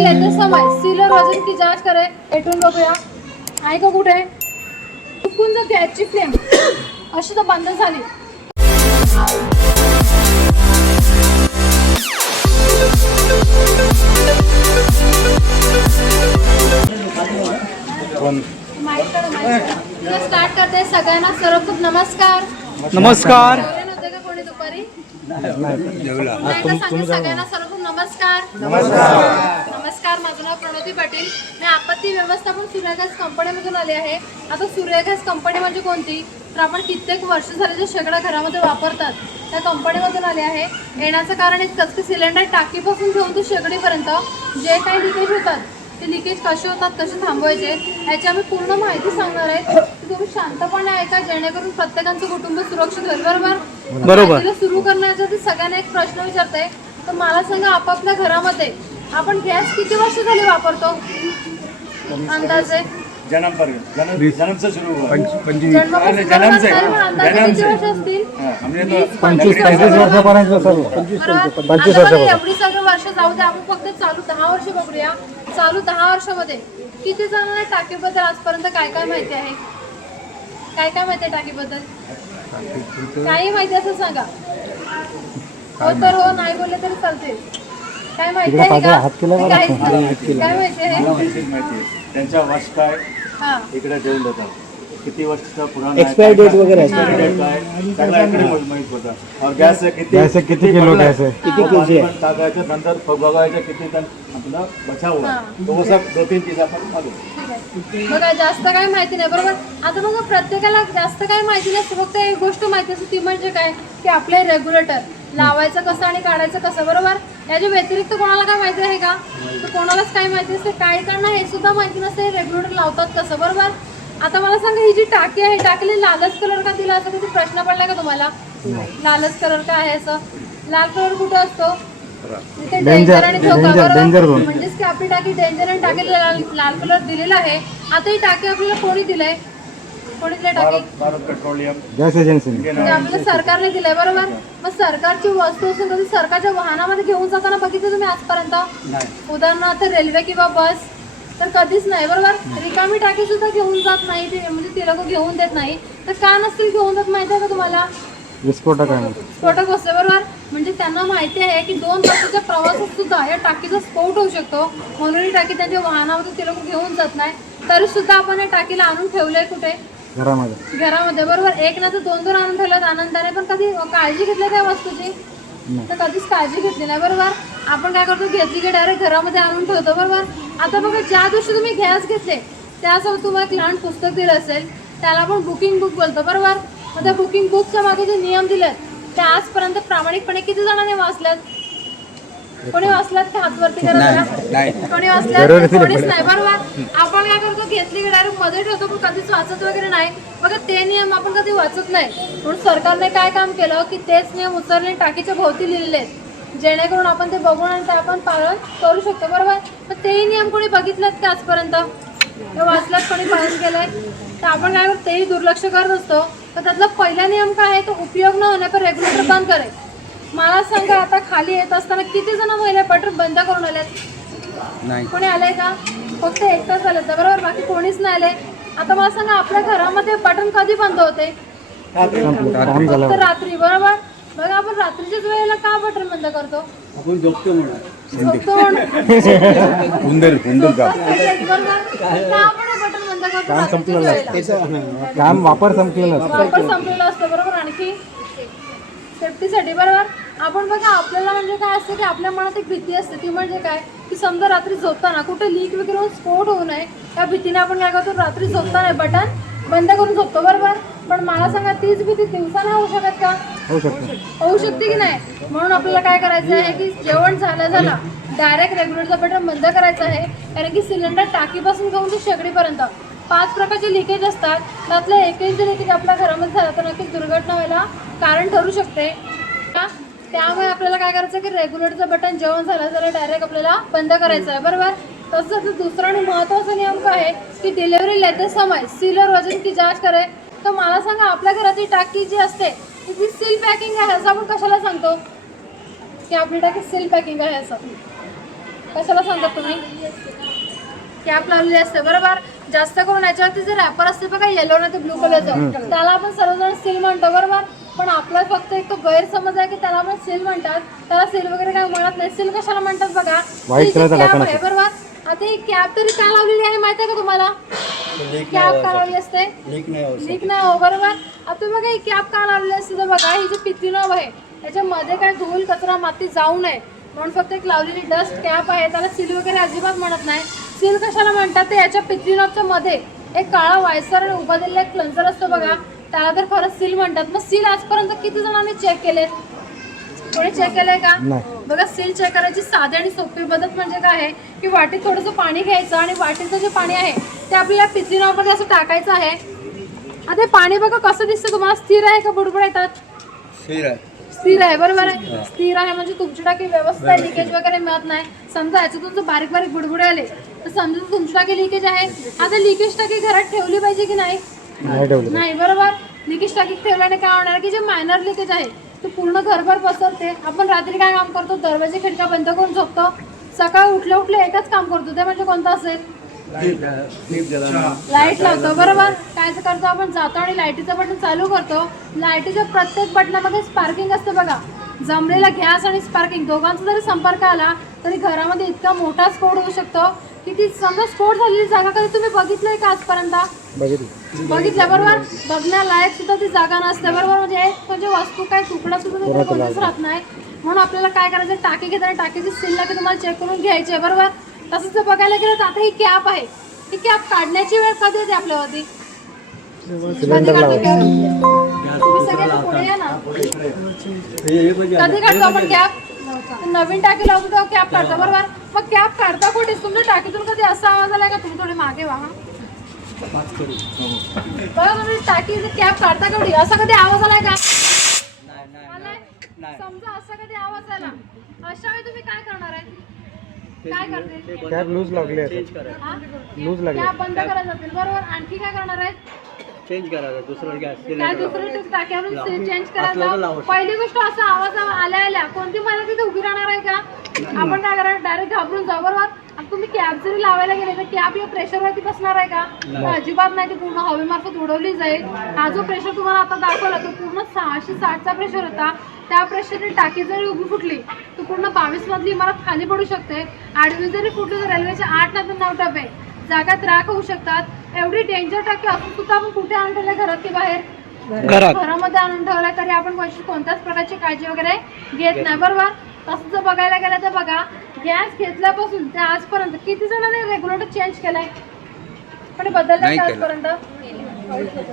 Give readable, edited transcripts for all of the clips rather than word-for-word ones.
लेते समय सील और वजन की जांच करें. पेटून बघूया आहे का कुठे. चुकून जर गॅसची फ्लेम अशी तर बंद झाली. स्टार्ट करते. सगळ्यांना सर्वप्रथम नमस्कार. नमस्कार. होते का कोणी दुपारी सगळ्यांना सर्वप्रथम नमस्कार. नमस्कार. माझं नाव प्रणोती पाटील. मी आपत्ती व्यवस्थापन सूर्यगॅस कंपनीमधून आले आहे. आता सूर्यगॅस कंपनी म्हणजे कोणती तर आपण कित्येक वर्ष झाले जे शेगडा घरामध्ये वापरतात त्या कंपनीमधून आले आहे. येण्याचं कारण एकच की सिलेंडर टाकीपासून घेऊन ते शेगडीपर्यंत जे काही लिकेज होतात ते लिकेज कसे होतात कसे थांबवायचे याची आम्ही पूर्ण माहिती सांगणार आहे. तुम्ही शांतपणे ऐका जेणेकरून प्रत्येकाचं कुटुंब सुरक्षित होईल. बरोबर. सुरू करण्याच्या आधी सगळ्यांना एक प्रश्न विचारते तर मला सांगा आपापल्या घरामध्ये आपण गॅस किती वर्ष झाली वापरतो अंदाजे. जन्मसे सुरू हुआ. किती वर्ष असतील. 25-35 वर्षापर्यंत सर्व. 25 वर्षापर्यंत. एवढी सगळी वर्ष जाऊ दे. आपण फक्त चालू 10 वर्ष बघूया. चालू 10 वर्षामध्ये किती जणांना टाकीबद्दल आजपर्यंत काय काय माहिती आहे. काय काय माहिती आहे टाकीबद्दल. काही माहिती असं सांगा. हो तर हो नाही बोलले तरी चालते. काय माहिती आहे का काय माहिती आहे. त्यांच्या वर्ष काय इकडे ठेवून देतात. किती वर्षाचा पुराणा एक्सपायर डेट वगैरे असते. डेट काय सगळं इकडे माहित होतं. और गॅस किती किलो गॅस आहे किती केजी आहे टाकायचं नंतर बघायचं किती टन आपला बचाव हुआ. तो वो सब 2-3 चीज आपण मागू. बघा जास्त काही माहिती नाही. बरोबर. आता बघा प्रत्येकाला जास्त काही माहिती नसते. फक्त एक गोष्ट माहिती असते ती म्हणजे काय की आपले रेग्युलेटर लावायचं कसं आणि काढायचं कसं. बरोबर. याच्या व्यतिरिक्त कोणाला काय माहिती आहे का तर कोणालाच काही माहिती नसते. काही कारणं हे सुद्धा माहिती नसते रेग्युलेटर लावतात कसं. बरोबर. आता मला सांगा ही जी टाकी आहे टाकीला लालच कलर का दिला असं कधी प्रश्न पडलाय का तुम्हाला. लालच कलर का आहे असं. लाल कलर कुठं असतो डेंजर आणि धोका. बरोबर. म्हणजेच की आपली टाकी डेंजर आणि टाकीला लाल कलर दिलेला आहे. आता ही टाकी आपल्याला कोणी दिलंय. कोणी दिलंय टाकी. भारत पेट्रोलियम गॅस एजन्सी आपल्याला सरकारने दिलंय. बरोबर. मग सरकारची वस्तू असून कधी सरकारच्या वाहनामध्ये घेऊन जाताना बघितलं तुम्ही आजपर्यंत. उदाहरणार्थ रेल्वे किंवा बस तर कधीच नाही. बरोबर. रिकामी टाकी सुद्धा घेऊन जात नाही म्हणजे ते लोक घेऊन देत नाही. तर का नसतील घेऊन जात माहिती आहे का तुम्हाला. विस्फोटक आहे. स्फोटक असते. बरोबर. म्हणजे त्यांना माहिती आहे की 2 तासाच्या प्रवासात सुद्धा या टाकीचा स्फोट होऊ शकतो. म्हणून ही टाकी त्यांच्या वाहनामध्ये ते लोक घेऊन जात नाही. तरी सुद्धा आपण या टाकीला आणून ठेवलंय कुठे घरामध्ये. बरोबर. एक ना तर 2-2 आणून ठेवल्यात आनंदाने. पण कधी काळजी घेतली त्या वस्तूची तर कधीच काळजी घेतली नाही. बरोबर. आपण काय करतो घेतली की डायरेक्ट घरामध्ये आणून ठेवतो. बरोबर. आता बघा ज्या दिवशी तुम्ही गॅस घेतले त्यासोबत तुम्हाला एक लहान पुस्तक दिलं असेल त्याला आपण बुकिंग बुक बोलतो. बरोबर. मग त्या बुकिंग बुकच्या मागे जे नियम दिलेत ते आजपर्यंत प्रामाणिकपणे किती जणांनी वाचल्यात. कोणी वाचलात का हातवरती करा. कोणी वाचल्यात कोणीच नाही. बरोबर. आपण काय करतो घेतली की डायरेक्ट मध्ये ठेवतो पण कधीच वाचत वगैरे नाही. बघा ते नियम आपण कधी वाचत नाही. म्हणून सरकारने काय काम केलं की तेच नियम उचलले टाकीच्या भोवती लिहिलेले आहेत जेणेकरून आपण ते बघून आणि ते आपण पालन करू शकतो. बरोबर. पण तेही नियम कोणी बघितलेत का आजपर्यंत ते वाचल्यात कोणी पालन केलंय तर आपण काय करतो तेही दुर्लक्ष करत असतो. तर त्यातला पहिला नियम काय आहे तो उपयोग न होण्यापर रेग्युलेटर बंद करे. मला सांगा आता खाली येत असताना किती जण महिला बटन बंद करून आलेत. कोणी आलंय का. फक्त एकटाच आलेत. बरोबर. बाकी कोणीच नाही आले. आता मला सांगा आपल्या घरामध्ये बटन कधी बंद होते फक्त रात्री. बरोबर. बघा आपण रात्रीच्याच वेळेला का बटन बंद करतो. आपण झोपतो म्हणून वापर संपलेलं असतं. बरोबर. आणखी सेफ्टीसाठी. बरोबर. आपण बघा आपल्याला म्हणजे काय असतं की आपल्या मनात एक भीती असते ती म्हणजे काय की समजा रात्री झोपताना कुठे लीक वगैरे होऊन स्फोट होऊ नये त्या भीतीने आपण काय करतो रात्री झोपताना बटन बंद करून झोपतो. बरोबर. पण मला सांगा तीच भीती दिवसाला होऊ शकत का. होऊ शकते की नाही. म्हणून आपल्याला काय करायचं आहे की जेवण झालं डायरेक्ट रेग्युलेटरचं बटन बंद करायचं आहे. कारण की सिलेंडर टाकीपासून घेऊन ते शेगडीपर्यंत 5 प्रकारचे लिकेज असतात. त्यातलं एकही जर लिकेज आपल्या घरामध्ये झालं तर नक्कीच दुर्घटना व्हायला कारण ठरू शकते. त्यामुळे आपल्याला काय करायचं की रेग्युलेटरचं बटन जेवण झालं डायरेक्ट आपल्याला बंद करायचं आहे. बरोबर. तसंच दुसरा आणि महत्त्वाचा नियम काय आहे की डिलिव्हरी लेते समय सील और वजन की जांच करे. तर मला सांगा आपल्या घरातली टाकी जी असते ती सील पॅकिंग आहे असं आपण कशाला सांगतो की आपली टाकी सील पॅकिंग आहे असं. कशाला सांगतात तुम्ही? कॅप लावलेली असते बरोबर. जास्त करून याच्यावरती जे रॅपर असते बघा येलो ना ते ब्लू कलरचं, त्याला आपण सर्वजण सील म्हणतो बरोबर. पण आपला फक्त एक तो गैरसमज आहे की त्याला आपण सील म्हणतात. त्याला सील वगैरे काय म्हणत नाही. सील कशाला म्हणतात बघा, White color चा कॅप ढक्कन आहे बरोबर. आता ही कॅप तरी का लावलेली आहे माहिती आहे का तुम्हाला? कॅप का लावली असते? लीक नाही हो बरोबर. आता बघा ही कॅप का लावलेली असते तर बघा, ही जी पितळी नॉब आहे त्याच्यामध्ये काय धूळ कचरा माती जाऊ नये म्हणून फक्त एक लावलेली डस्ट कॅप आहे. त्याला सील वगैरे अजिबात म्हणत नाही. सील कशाला म्हणतात ते याच्या पितळी नॉबच्या मध्ये एक काळा वायसर आणि उभा दिलेला एक क्लन्सर असतो बघा, त्याला तर खरंच सील म्हणतात. मग सील आजपर्यंत किती जणांनी चेक केले? कोणी चेक केलंय का? बघा सील चेक करायची साधी आणि सोपी पद्धत म्हणजे काय आहे की वाटीत थोडंसं पाणी घ्यायचं आणि वाटीचं जे पाणी आहे ते आपल्याला पितळी नॉबमध्ये असं टाकायचं आहे. आता पाणी बघा कसं दिसतं तुम्हाला, स्थिर आहे का बुडबुड येतात? स्थिर आहे बरोबर आहे. स्थिर आहे म्हणजे तुमची टाकी व्यवस्थित लिकेज वगैरे मिळत नाही. समजा याच्यातून जर बारीक बारीक बुडबुडे आले तर समजा तुमची टाकी लिकेज आहे. आता लिकेज टाकी घरात ठेवली पाहिजे की नाही? नाही बरोबर. लिकेज टाकी ठेवल्याने काय होणार की जे मायनर लिकेज आहे ते पूर्ण घरभर पसरते. आपण रात्री काय काम करतो, दरवाजे खिडक्या बंद करून झोपतो. सकाळी उठल्या उठल्या एकच काम करतो, ते म्हणजे कोणतं असेल? लाईट लावतो बरोबर. काय करतो आपण, जातो आणि लाईटीचं बटन चालू करतो. लाईटीच्या प्रत्येक बटनामध्ये स्पार्किंग असते बघा. जमलेला गॅस आणि स्पार्किंग दोघांचा जरी संपर्क आला तरी घरामध्ये इतका मोठा स्फोट होऊ शकतो की ती समजा स्फोट झालेली जागा कधी तुम्ही बघितलंय का आजपर्यंत? बघितलं बरोबर. बघण्यालायक सुद्धा ती जागा नसते बरोबर. म्हणजे वस्तू काय तुकडा सुद्धा कोणतीच राहत नाही. म्हणून आपल्याला काय करायचं, टाकी घेताना टाकीची सील की तुम्हाला चेक करून घ्यायची आहे बरोबर. तसंच जर बघायला गेलं तर आता ही कॅप आहे, ही कॅप काढण्याची वेळ कधी येते आपल्यावरती? कधी काढतो कॅप? तुम्ही सगळे पुढे या ना. कधी काढतो आपण कॅप? नवीन टाकी लावतो तेव्हा कॅप काढतो बरोबर. मग कॅप काढता कुठे? तुमच्या टाकीतून कधी असा आवाज आलाय का? तुम्ही थोडे मागे व्हा. बघा तुम्ही टाकी कॅप काढता कधी असा कधी आवाज आलाय का? समजा असा कधी आवाज आला, अशा वेळी तुम्ही काय करणार आहे? काय करते? कॅप लूज लागली आहे. लूज लागली. कॅप बंद करायला जातील बरोबर. आणखी काय करणार आहे? चेंज करायचं दुसरं गॅस काय दुसरी टाक्यावरून चेंज करायचं. पहिली गोष्ट असा आवाज आल्या कोणती मला तिथे उभी राहणार आहे का? आपण काय करायचं, डायरेक्ट घाबरून जा बरोबर. तुम्ही कॅब जरी लावायला गेले तर कॅब या प्रेशरवरती बसणार आहे का? अजिबात नाही. ती पूर्ण हवेमार्फत उडवली जाईल. हा जो प्रेशर तुम्हाला आता दाखवला तो पूर्ण 660चा प्रेशर होता. त्या प्रेशरने टाकी जरी उभी फुटली तर पूर्ण 22 मधली इमारत खाली पडू शकते. आडवी जरी फुटली तर रेल्वेचे 8 नाही तर 9 डबे जागात राख होऊ शकतात. एवढी डेंजर टाकी असून सुद्धा आपण कुठे आणून ठेवलंय, घरात की बाहेर? घरामध्ये आणून ठेवलाय. तरी आपण कोणत्याच प्रकारची काळजी वगैरे घेत नाही बरोबर. तसं जर बघायला गेलं तर बघा, गॅस घेतल्यापासून ते आजपर्यंत किती जणांनी रेग्युलेटर चेंज केलाय? पण बदललाय का आजपर्यंत?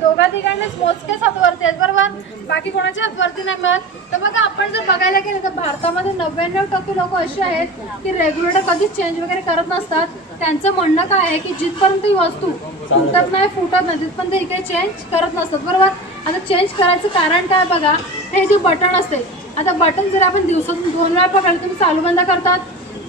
दोघा तिघांनीच मोजकेच हातवरती आहेत बरोबर. बाकी कोणाच्या हातवरती नाही मिळत. तर बघा आपण जर बघायला गेलं तर भारतामध्ये 99% लोक असे आहेत की रेग्युलेटर कधीच चेंज वगैरे करत नसतात. त्यांचं म्हणणं काय आहे की जिथपर्यंत ही वस्तू फुटत नाही तिथपर्यंत ही काही चेंज करत नसतात बरोबर. आता चेंज करायचं कारण काय बघा, हे जे बटन असते, आता बटन जर आपण दिवसातून 2 वेळा पकडले, तुम्ही चालू बंद करतात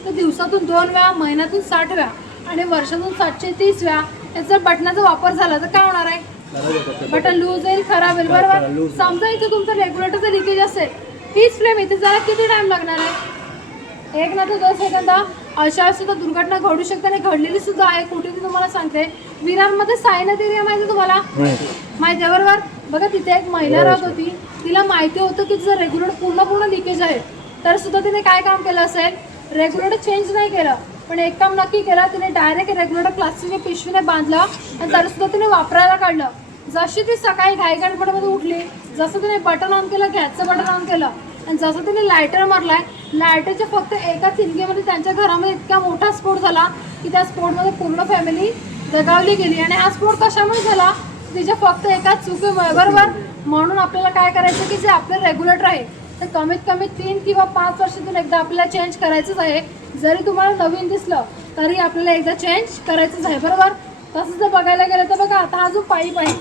तर दिवसातून 2 वेळा, महिन्यातून 60 वेळा आणि वर्षातून 730 वेळा याचा बटनाचा वापर झाला तर काय होणार आहे? बटन लूज होईल, खराब होईल बरोबर. समजा इथे तुमचं रेग्युलेटरचं लिकेज असेल, हीच फ्लेम इथे जरा किती टाइम लागणार आहे? 1 नाही तर 2 सेकंद. अशा सुद्धा दुर्घटना घडू शकते आणि घडलेली सुद्धा आहे. कुठे ती तुम्हाला सांगते, विरारमध्ये सायनाथ एरिया माहिती तुम्हाला? माहिती आहे बरोबर. बघा तिथे एक महिला राहत होती, तिला माहिती होतं की तिचं रेग्युलेटर पूर्ण लिकेज आहे, तर सुद्धा तिने काय काम केलं असेल, रेग्युलेटर चेंज नाही केलं. पण एक काम नक्की केलं, तिने डायरेक्ट रेग्युलेटर प्लास्टिकच्या पिशवीने बांधलं आणि तरी सुद्धा तिने वापरायला काढलं. जशी ती सकाळी घाईगडबडमध्ये उठली, जसं तिने बटन ऑन केलं, गॅसचं बटन ऑन केलं आणि जसं तिने लायटर मारलाय, लायटरच्या फक्त एका तिनगीमध्ये त्यांच्या घरामध्ये इतका मोठा स्फोट झाला की त्या स्फोटमध्ये पूर्ण फॅमिली दगावली गेली. आणि हा स्फोट कशामुळे झाला? तिच्या फक्त एकाच चुकीमुळे बरोबर. म्हणून आपल्याला काय करायचं की जे आपलं रेग्युलेटर आहे ते कमीत कमी 3 किंवा 5 वर्षातून एकदा आपल्याला चेंज करायचंच आहे. जरी तुम्हाला नवीन दिसलं तरी आपल्याला एकदा चेंज करायचंच आहे बरोबर. तसं जर बघायला गेलं तर बघा, आता हा जो पाईप आहे,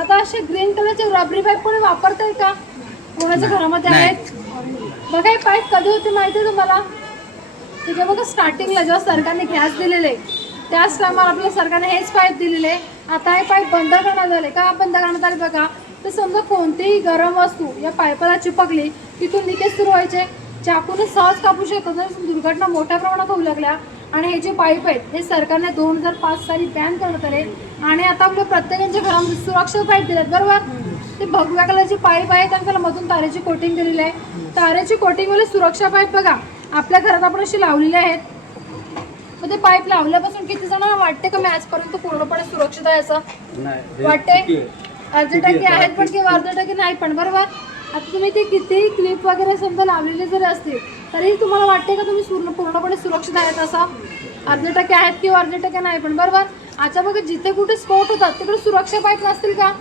आता असे ग्रीन कलरचे रबरी पाईप कोणी वापरताय का? कोणाच्या घरामध्ये आहेत? बघा हे पाईप कधी होते माहिती आहे तुम्हाला? तिथे बघा स्टार्टिंगला जेव्हा सरकारने गॅस दिलेले त्याच टायमाला आपल्या सरकारने हेच पाईप दिलेले. आता हे पाईप बंद करण्यात आले. का बंद करण्यात आले बघा, तर समजा कोणतीही गरम वस्तू या पाईपाला चिपकली, तिथून लिकेज सुरू व्हायचे. चाकूने सहज कापू शकतो. जर दुर्घटना मोठ्या प्रमाणात होऊ लागल्या आणि हे जे पाईप आहेत हे सरकारने 2005 साली बॅन करण्यात आले आणि आता आपल्या प्रत्येकाच्या घरामध्ये सुरक्षा पाईप दिलेत बरोबर. ते भगव्या कलरचे पाईप आहेत आणि त्याला मधून तारेची कोटिंग दिलेली आहे. तारेची कोटिंगवाले सुरक्षा पाईप बघा आपल्या घरात आपण असे लावलेले आहेत. मग ते पाईप लावल्यापासून किती जणांना वाटते का मी आजपर्यंत पूर्णपणे सुरक्षित आहे असं वाटते? अर्धे टक्के आहेत पण किंवा अर्धे टक्के नाही पण बरोबर. आता तुम्ही ते किती क्लिप वगैरे समजा लावलेले जरी असतील तरी तुम्हाला वाटते का तुम्ही पूर्णपणे सुरक्षित आहेत असं? अर्धे टक्के आहेत किंवा अर्धे टक्के नाही पण बरोबर. आता बघा जिथे कुठे स्फोट होतात तिकडे सुरक्षा पाईप नसतील का?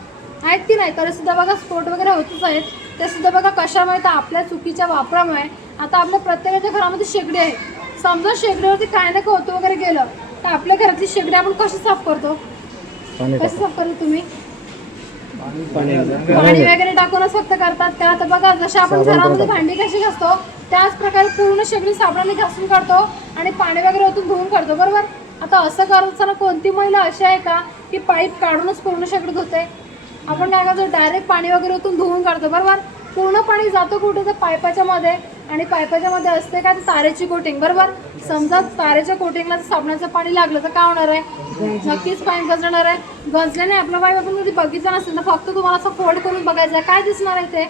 आहेत की नाही? तरी सुद्धा बघा स्फोट वगैरे होतच आहेत. ते सुद्धा बघा कशामुळे तर आपल्या चुकीच्या वापरामुळे. आता आपल्या प्रत्येकाच्या घरामध्ये शेगडी आहे. समजा शेगडीवरती काय ना होतं वगैरे गेलं तर आपल्या घरातली शेगडी आपण कशी साफ करतो? कशी साफ करतो तुम्ही? पाणी वगैरे टाकूनच फक्त करतात का? तर बघा जशा आपण घरामध्ये भांडी कशी घासतो त्याच प्रकारे पूर्ण शेगडी साबणाने घासून काढतो आणि पाणी वगैरे ओतून धुवून काढतो बरोबर. आता असं करत असताना कोणती महिला अशी आहे का की पाईप काढूनच पूर्ण शेगडी धुते? आपण काय करतो डायरेक्ट पाणी वगैरे ओतून धुवून काढतो बरोबर. पूर्ण पाणी जातो कुठे तर पाईपाच्या मध्ये आणि पाईपाच्या मध्ये असते का तारेची कोटिंग बरोबर. समजा तारेच्या कोटिंगला साबणाचं पाणी लागलं तर काय होणार आहे? नक्कीच पाईप गंजणार आहे. गंजल्याने आपला पाईप आपण कधी बघितलं नसेल तर फक्त तुम्हाला असं फोल्ड करून बघायचं आहे. काय दिसणार आहे ते?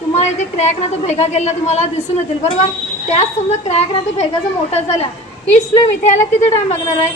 तुम्हाला इथे क्रॅक ना तर भेगा गेला तुम्हाला दिसून येतील बरोबर. त्याच समजा क्रॅक ना तर भेगा जर मोठा झाला ही फ्लेम इथे यायला किती टाइम लागणार आहे?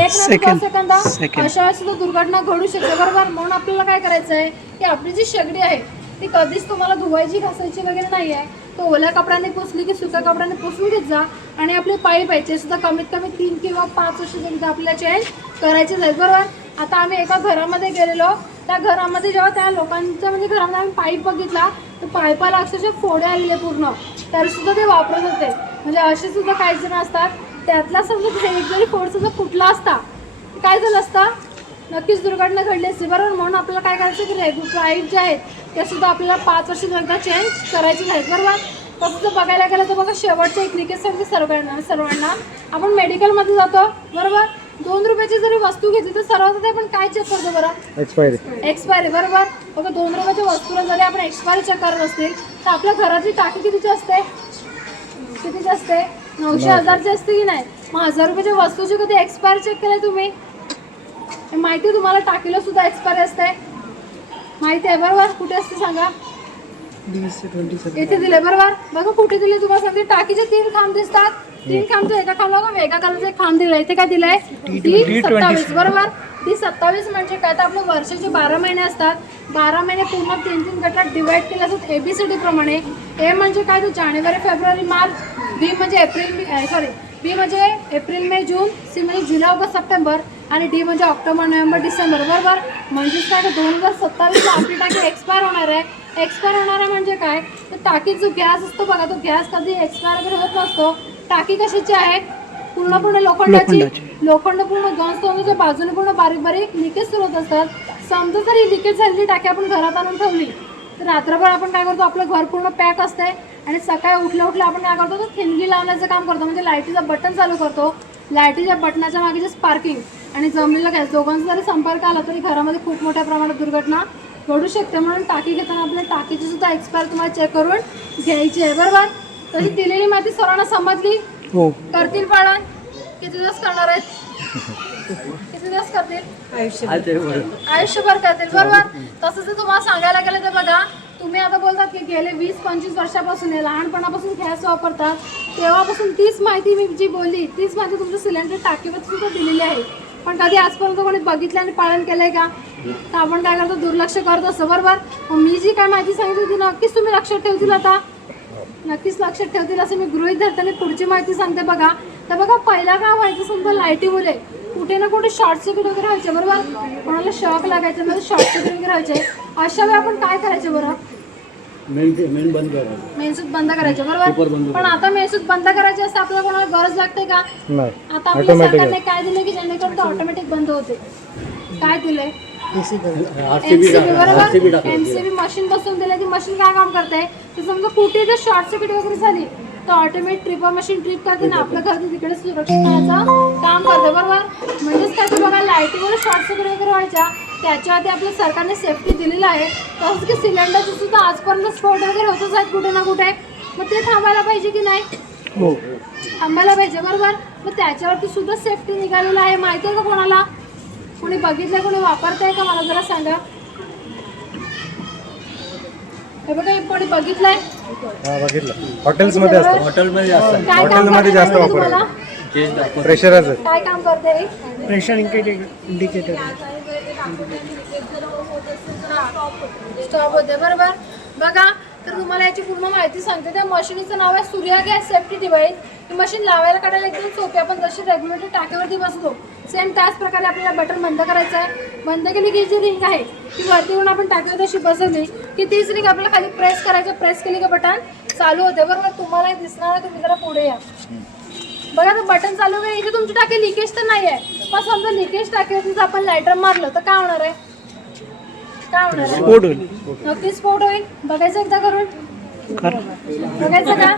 1 सेकंद. अशा वेळेस सुद्धा दुर्घटना घडू शकते बरोबर. म्हणून आपल्याला काय करायचं आहे की आपली जी शेगडी आहे ती कधीच तुम्हाला धुवायची घासायची वगैरे नाही आहे. तो ओल्या कपड्याने पुसली की सुक्या कपड्याने पुसून घेत जा. आणि आपले पाईप आहे ते सुद्धा कमीत कमी 3 किंवा 5 वर्ष एकदा आपल्याला चेंज करायचे आहेत बरोबर. आता आम्ही एका घरामध्ये गेलेलो त्या घरामध्ये जेव्हा त्या लोकांच्या म्हणजे घरामध्ये आम्ही पाईप बघितला तर पाईपाला अक्षरशः फोडे आलेले पूर्ण तरी सुद्धा ते वापरत होते. म्हणजे असे सुद्धा काही जण असतात त्यातला समजा एक जरी फोड सुद्धा फुटला असता काय झालं असतं? नक्कीच दुर्घटना घडली असते बरोबर. म्हणून आपल्याला काय करायचं की पाईप जे आहेत ते सुद्धा आपल्याला 5 वर्ष एकदा चेंज करायचे आहेत बरोबर. तसं जर बघायला गेलं तर बघा शेवटच्या एक रिक्वेस्ट सांगते सर्वांना आपण मेडिकलमध्ये जातो बरोबर. 2 रुपयाची जरी वस्तू घेतली तर सर्वात आपण काय चेक करतो बरं? एक्सपायरी बरोबर. बघा 2 रुपयाच्या वस्तूला जरी आपण एक्सपायरी चेक करत असतील तर आपल्या घराची टाकी कितीची असते? कितीची असते? 900-1000ची असते की नाही? मग 1000 रुपयाच्या वस्तूची कधी एक्सपायरी चेक केली तुम्ही? माहिती तुम्हाला टाकीला सुद्धा एक्सपायरी असते माहिती आहे बरोबर. कुठे असते सांगा? इथे दिले बरोबर. बघा कुठे दिले तुम्हाला सांगते. टाकीचे 3 खांब दिसतात. 3 खांबचे एका खांबाला वेगळा कलरचा एक खांब दिलाय. इथे काय दिलंय? D27 बरोबर. D27 म्हणजे काय तर आपले वर्षाचे 12 महिने असतात. 12 महिने पूर्ण 3 गटात डिवाइड केले असतात ABCD प्रमाणे. ए म्हणजे काय तर जानेवारी फेब्रुवारी मार्च. बी म्हणजे बी म्हणजे एप्रिल मे जून. सी म्हणजे जुलै ऑगस्ट सप्टेंबर आणि डी म्हणजे ऑक्टोबर नोव्हेंबर डिसेंबर बरोबर. म्हणजेच काय 2027 आपली टाकी एक्सपायर होणार आहे. एक्सपायर होणार आहे म्हणजे काय तर टाकीत जो गॅस असतो बघा तो गॅस कधी एक्सपायर वगैरे होत नसतो. टाकी कशाची आहे? पूर्णपणे लोखंडाची. लोखंड पूर्ण गंज तोंडाच्या बाजूने पूर्ण बारीक बारीक लिकेज सुरू होत असतात. समजा जर ही लिकेज झालेली टाकी आपण घरात आणून ठेवली तर रात्रभर आपण काय करतो आपलं घर पूर्ण पॅक असते आणि सकाळी उठल्या आपण काय करतो तर ठिणगी लावण्याचं काम करतो. म्हणजे लाईटीचं बटन चालू करतो. लाईटीच्या बटनाच्या मागे जे स्पार्किंग आणि जमलेला गॅस दोघांचा जरी संपर्क आला तरी घरामध्ये खूप मोठ्या प्रमाणात दुर्घटना घडू शकते. म्हणून टाकी घेताना आपल्या टाकीची सुद्धा एक्सपायर तुम्हाला चेक करून घ्यायची आहे बरोबर. तशी दिलेली माहिती सर्वांना समजली? करतील पालन? किती दिवस करणार आहेत? किती दिवस करतील? आयुष्यभर करतील बरोबर. तसंच जर तुम्हाला सांगायला गेलं तर बघा तुम्ही आता बोलतात की गेले 20-25 वर्षापासून लहानपणापासून गॅस वापरतात तेव्हापासून तीच माहिती मी जी बोलली तीच माहिती तुमच्या सिलेंडर टाकीवर सुद्धा दिलेली आहे. पण कधी आजपर्यंत कोणी बघितलं आणि पालन केलंय का? तर आपण काय करतो दुर्लक्ष करत असतो बरोबर. मग मी जी काय माहिती सांगितली ती नक्कीच तुम्ही लक्षात ठेवतील. आता नक्कीच लक्षात ठेवतील असं मी गृहीत धरताना पुढची माहिती सांगते बघा. तर बघा पहिला काय व्हायचं समजा लाईटीमुळे कुठे ना कुठे शॉर्ट सर्किट वगैरे व्हायचे बरोबर. कोणाला शॉक लागायचं म्हणजे शॉर्ट सर्किट वगैरे व्हायचे. अशा वेळी आपण काय करायचं बरं? मेन बंद करायचं. मेन स्विच बंद करायचे बरोबर. पण आता मेन स्विच बंद करायचे असते आपल्याला कोणाला गरज लागते का? आता आपल्या सरकारने काय दिले की जेणेकरून ते ऑटोमॅटिक बंद होते. काय दिले? MCB बरोबर. MCB मशीन बसवून दिले. ती मशीन काय काम करते तर समजा कुठे जर शॉर्ट सर्किट वगैरे झाली तर ऑटोमॅटिक ट्रिपर मशीन ट्रिप करते ना आपल्या घरात तिकडे सुरक्षित करायचं काम करते बरोबर. म्हणजेच काय तर बघा लाईटीवर शॉर्ट सर्किट वगैरे व्हायच्या त्याच्याआधी आपल्या सरकारने सेफ्टी दिलेलं आहे. तसंच की सिलेंडरचे सुद्धा आजपर्यंत स्फोट वगैरे होतच आहेत कुठे ना कुठे. मग ते थांबायला पाहिजे की नाही? हो. थांबायला पाहिजे, बरोबर. मग त्याच्यावरती सुद्धा सेफ्टी निघालेलं आहे, माहिती आहे का कोणाला? कोणी बघितलं, कोणी वापरतंय का मला जरा सांगा. हे बघा, कोणी बघितलंय? हा, बघितलं. हॉटेल्समध्ये असतं. हॉटेलमध्ये असतात. काय काम हॉटेलमध्ये करते जास्त तुम्हाला? वापरतात. चेंज दाखव. प्रेशराचं. काय काम करते? Pressure indicator. स्टॉप होते, बरोबर. बघा, तर तुम्हाला याची पूर्ण माहिती सांगते. त्या मशीनचं नाव आहे सूर्या गॅस सेफ्टी डिव्हाइस. ही मशीन लावायला काढायला एकदम सोपी. आपण जशी रेग्युलेटर टाकीवरती बसतो सेम त्याच प्रकारे आपल्याला बटन बंद करायचं आहे. बंद केली की जी रिंग आहे ती वरती येऊन आपण टाकीवर तशी बसवली की तीच रिंग आपल्याला खाली प्रेस करायचं. प्रेस केली की बटन चालू होते, बरोबर. तुम्हाला दिसणार आहे, तुम्ही जरा पुढे या. बघा, तर बटन चालू आहे. इथे तुमची टाकी लिकेज तर नाही आहे, पण समजा लिकेज टाकीवरतीच आपण लायटर मारलं तर काय होणार आहे? काय होणार आहे? स्फोट होईल. नक्की स्फोट होईल. बघायचं एकदा करून. बघायचं का?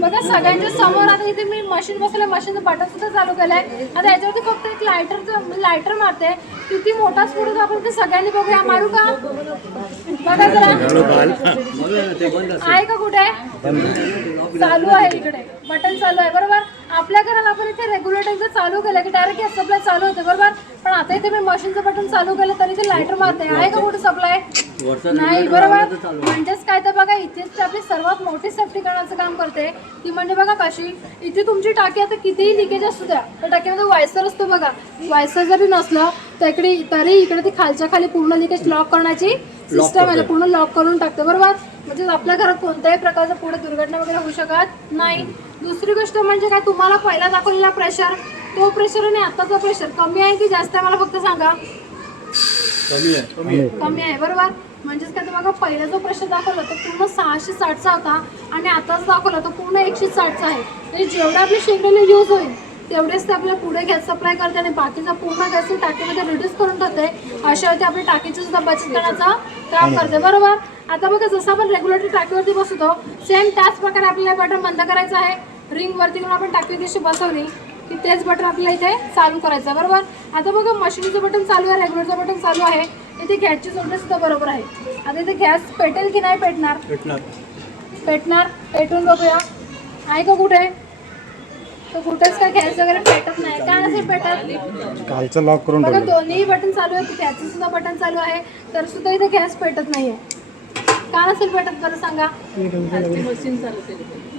बघा, सगळ्यांच्या समोर आता इथे मी मशीन बसवलंय, मशीनचं बटन सुद्धा चालू केलंय. आता याच्यावरती फक्त एक लायटर मारते. किती मोठा स्फोट होतो आपण ते सगळ्यांनी बघूया. मारू का? बघा जरा. आहे का कुठे? चालू आहे, इकडे बटन चालू आहे, बरोबर. आपल्या घराला आपण इथे रेग्युलेटर जर चालू केलं की डायरेक्ट गॅस सप्लाय चालू होते, बरोबर. पण आता इथे मी मशीनचं बटन चालू केलं तरी ते लायटर मारते. आहे का कुठे सप्लाय? नाही, बरोबर. म्हणजेच काय, तर बघा, इथेच आपली सर्वात मोठी सेफ्टी करण्याचं काम करते. ती म्हणजे बघा कशी, इथे तुमची टाकी आता कितीही लिकेज असू द्या, त्या टाकीमध्ये वायसर असतो बघा. वायसर जरी नसलं तरी इकडे ती खालच्या खाली पूर्ण लिकेज लॉक करण्याची सिस्टम आहे, पूर्ण लॉक करून टाकते, बरोबर. म्हणजे आपल्या घरात कोणत्याही प्रकारचं पुढे दुर्घटना वगैरे होऊ शकत नाही. दुसरी गोष्ट म्हणजे काय, तुम्हाला पहिला दाखवलेला प्रेशर, तो प्रेशर आणि आताचा प्रेशर कमी आहे की जास्त आहे मला फक्त सांगा. कमी आहे, बरोबर. म्हणजेच काय, तर बघा, पहिला जो प्रेशर दाखवला तो पूर्ण 660चा होता आणि आताच दाखवला तो पूर्ण 160चा आहे. म्हणजे जेवढा आपली शेगडीला यूज होईल तेवढेच ते आपल्या पुढे गॅस सप्लाय करते आणि बाकीचा पूर्ण गॅस टाकीमध्ये रिड्यूस करून ठेवते. अशा वेळी आपली टाकीची सुद्धा बचत करण्याचं काम करते, बरोबर. आता बघा, जसं आपण रेग्युलेटर टाकीवरती बसवतो सेम त्याच प्रकारे आपल्याला बटन बंद करायचं आहे. रिंग वरती घेऊन आपण टाकीवरती अशी बसवली की तेच बटन आपल्याला इथे चालू करायचं, बरोबर. आता बघा, मशीनचं बटन चालू आहे, रेग्युलेटरचं बटन चालू आहे. इथे गॅसची जोडणी सुद्धा बरोबर आहे. आता इथे गॅस पेटेल की नाही पेटणार? पेटणार. पेटून बघूया. आहे का कुठे? तर कुठेच काय गॅस वगैरे पेटत नाही. काय नसेल पेटत? कालचं लॉक करून बघा, ठेवलं. दोन्ही बटन चालू आहे, गॅसचं सुद्धा बटन चालू आहे, तर सुद्धा इथे गॅस पेटत नाहीये. का नसेल पेटत बरं सांगा?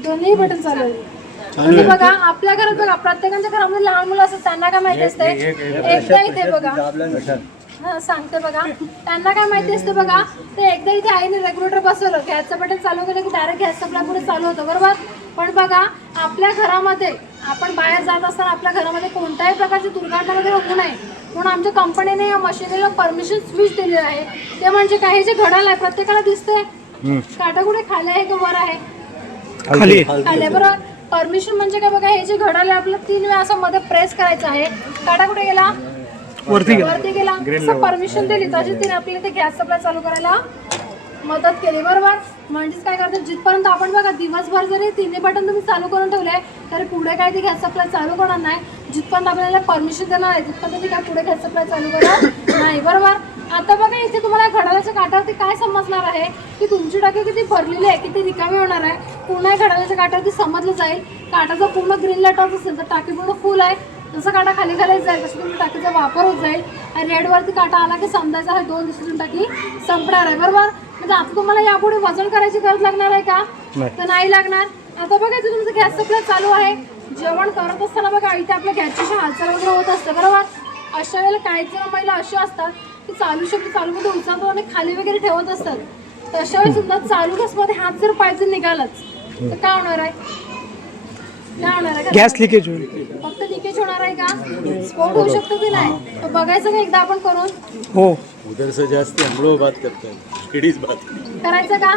दोन्ही बटन चालू आहे. म्हणजे बघा, आपल्या घरात बघा, प्रत्येकाच्या घरामध्ये लहान मुलं असतात, त्यांना काय माहिती असते? एकदा इथे बघा, सांगते बघा, त्यांना काय माहिती असते बघा, ते एकदा इथे आईने रेग्युलेटर बसवलं, गॅसचं बटन चालू केलं की डायरेक्ट गॅस सप्लाय पुढे चालू होतं, बरोबर. पण बघा, आपल्या घरामध्ये आपण बाहेर जात असताना आपल्या घरामध्ये कोणत्याही प्रकारची दुर्घटना वगैरे होऊ नये म्हणून आमच्या कंपनीने या मशिनरीला परमिशन स्विच दिलेलं आहे. ते म्हणजे काय, हे जे घड्याळ आहे प्रत्येकाला दिसते, काटा कुठे खाली आहे का वर आहे? खाली. खाली, बरोबर. परमिशन म्हणजे काय बघा, हे जे घड्याळ आहे आपल्याला 3 वेळा असं मध्ये प्रेस करायचं आहे. काटा कुठे गेला? वरती गेला. असं परमिशन दिली तशी तिने आपल्याला ते गॅस सप्लाय चालू करायला मदत केली, बरोबर. म्हणजेच काय करतात, जिथपर्यंत आपण बघा दिवसभर जरी तिन्ही बटन तुम्ही चालू करून ठेवले तरी पुढे काय ते गॅस सप्लाय चालू करणार नाही. जिथपर्यंत आपल्याला परमिशन देणार आहे तिथपर्यंत काय पुढे गॅस सप्लाय चालू करणार नाही, बरोबर. आता बघा, इथे तुम्हाला घड्याळाच्या काठावरती काय समजणार आहे की तुमची टाकी किती भरलेली आहे, किती रिकामी होणार आहे. पूर्ण घड्याळाच्या काठावरती समजलं जाईल. काठाचा पूर्ण ग्रीन लाईट असेल तर टाकी पूर्ण फुल आहे, जसं काटा खाली खाली जाईल तसं तुमच्या टाकीचा वापर होत जाईल. आणि रेडवरती काटा आला की समजायचं आहे 2 दिवसातून टाकी संपणार आहे, बरोबर. म्हणजे आता तुम्हाला यापुढे वजन करायची गरज लागणार आहे का? तर नाही लागणार. आता बघा, इथे तुमचं गॅस सप्लाय चालू आहे. जेवण करत असताना बघा, इथे आपल्या गॅसची हालचाल वगैरे होत असते, बरोबर. अशा वेळेला काही जण महिला अशा असतात की चालू मध्ये उचलतो आणि खाली वगैरे ठेवत असतात. तशा वेळेस सुद्धा चालू गॅसमध्ये हात जर पाहिजे निघालाच तर काय होणार आहे? गॅस लिकेज होईल. फक्त लिकेज होणार आहे का? स्फोट होऊ शकतो की नाही? तर बघायचं का एकदा आपण करून? हो. उधर से जास्ती हम लोग बात करते हैं, सीढ़ी से बात करायचं का?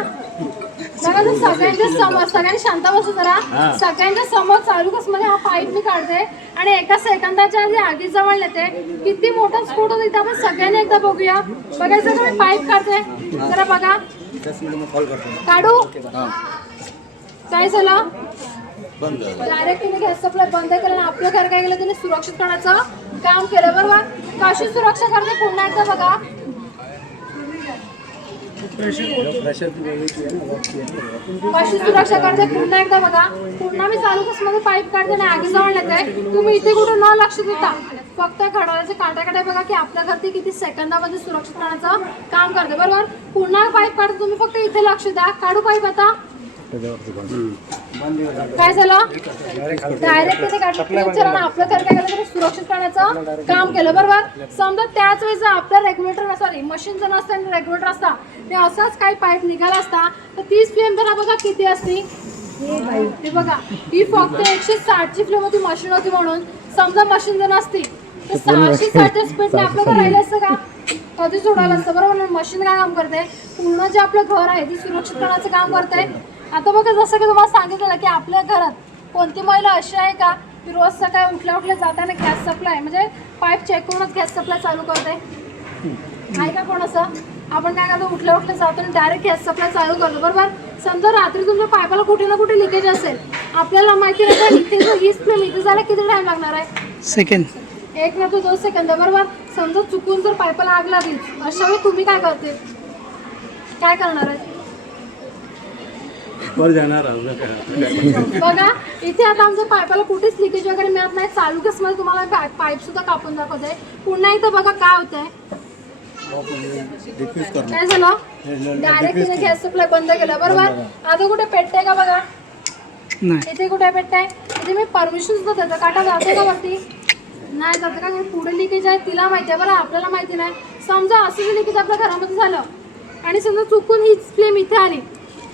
बघा, तर सगळ्यांच्या समोर, सगळ्यांनी शांत बसू जरा. सगळ्यांच्या समोर चालू गॅसमध्ये हा पाईप मी काढते आणि एका सेकंदाच्या आधी आगी जवळ येते. किती मोठा स्फोट होतो इथे आपण सगळ्यांनी एकदा बघूया. बघायचं का? मी पाईप काढते, जरा बघा. 10 मिनट में कॉल करते हैं. काढू? काय झालं? बंद. डायरेक्ट तुम्ही गॅस सप्लाय बंद केलं आणि आपलं घर काय केलं, त्याने सुरक्षित करण्याचं काम केलं, बरोबर. कशी सुरक्षा करते पुन्हा एकदा बघा. कशी सुरक्षा करते पुन्हा एकदा बघा. पुन्हा मी चालू कसमध्ये पाईप काढते आणि आगी जवळ येते. तुम्ही इथे कुठे न लक्ष देता फक्त घड्याळाच्या काट्याकडे बघा की आपल्या घरती किती सेकंदामध्ये सुरक्षित राहण्याचं काम करते. बरोबर. पुन्हा पाईप काढते तुम्ही फक्त इथे लक्ष द्या. काढू पाईप आता. काय झालं डायरेक्ट तिथे काढलं आपलं घर काय केलं सुरक्षित करण्याचं काम केलं. बरोबर. समजा त्याच वेळेस आपलं रेग्युलेटर सॉरी मशीन जर नसतं रेग्युलेटर असता ते असाच काही पाईप निघाला असता तर तीच फ्लेम जरा बघा किती असती. ते बघा ही फक्त 160ची फ्लेम होती मशीन होती म्हणून. समजा मशीन जर नसती तर 660च्या स्पीडने आपलं घर राहिलं असतं का कधी सोडायला असतं. बरोबर. मशीन काय काम करते पूर्ण जे आपलं घर आहे ती सुरक्षित करण्याचं काम करते. आता बघा जसं की तुम्हाला सांगितलं की आपल्या घरात कोणती महिला अशी आहे का की रोज सकाळी उठल्या जाताना गॅस सप्लाय म्हणजे पाईप चेक करूनच गॅस सप्लाय चालू करते. आहे का कोण असं. आपण काय करतो उठल्या जातो आणि डायरेक्ट गॅस सप्लाय चालू करतो. बरोबर. समजा रात्री तुमच्या पाईपाला कुठे ना कुठे लिकेज असेल आपल्याला माहिती नाही का इथे जर हीच फ्लेम इथे जायला किती टाइम लागणार आहे. सेकंड 1 ना 2 सेकंद. बरोबर. समजा चुकून जर पाईपाला आग लागली अशा वेळी तुम्ही काय करते काय करणार आहे बघा. इथे आता आमच्या पाईपाला कुठेच लिकेज वगैरे मिळत नाही. चालू केसमध्ये तुम्हाला पाईप सुद्धा कापून दाखवते. पुन्हा इथं बघा काय होतंय काय झालं डायरेक्ट तिने गॅस सप्लाय बंद केलं. बरोबर. आता कुठे पेटतंय का बघा इथे कुठे पेटतंय. इथे मी परमिशन सुद्धा देतो. काटा जाते का वरती नाही जातं का पुढे लिकेज आहे तिला माहिती आहे. बरं आपल्याला माहिती नाही. समजा असं जे लिकेज आपल्या घरामध्ये झालं आणि समजा चुकून हीच फ्लेम इथे आली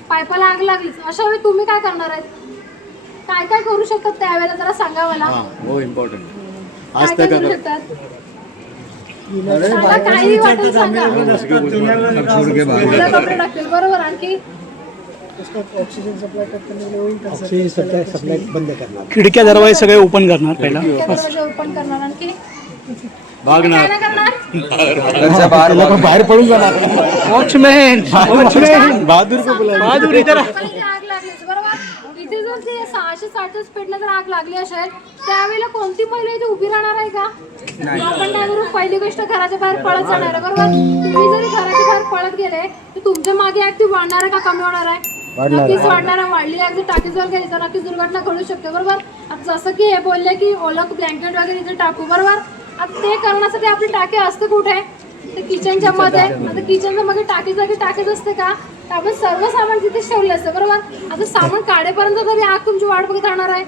पाईपाला आग लागलीच अशा वेळी तुम्ही काय करणार आहेत काय काय करू शकतात त्यावेळेला जरा सांगा मला. काय काय करू शकतात सांगा. काही वाटेल सांगा. कपडे टाकतील. बरोबर. आणखी ऑक्सिजन सप्लाय बंद करणार. खिडक्या दरवाजे सगळे ओपन करणार पहिला. दरवाजा ओपन करणार. आणखी भागणार काय नाही करणार. बाहेर पडून जाणार. वॉचमॅन बहादूर इधर इथे आग लागलीच. बरोबर. इथे जर ते 660 स्पीडला जर आग लागली असेल त्यावेळेला कोणती महिला इथे उभी राहणार आहे का आपण काय करू पहिली गोष्ट घराच्या बाहेर पळत जाणार आहे. बरोबर. तुम्ही जरी घराच्या बाहेर पळत गेले तर तुमच्या मागे आग ती वाढणार आहे का कमी होणार आहे नक्कीच वाढणार आहे. वाढली आग जर टाकी जवळ गेली तर नक्कीच दुर्घटना घडू शकते. बरोबर. आता जसं की हे बोलले की ओलं ब्लँकेट वगैरे इथे टाकू. बरोबर. आता ते करण्यासाठी आपली टाकी असते कुठे ते किचनच्या मध्ये. आता किचनच्या मध्ये टाकी जागी टाकीच असते का तर आपण सर्व सामान तिथे ठेवले असते. बरोबर. आता सामान काढेपर्यंत तरी आग तुमची वाट बघत राहणार आहे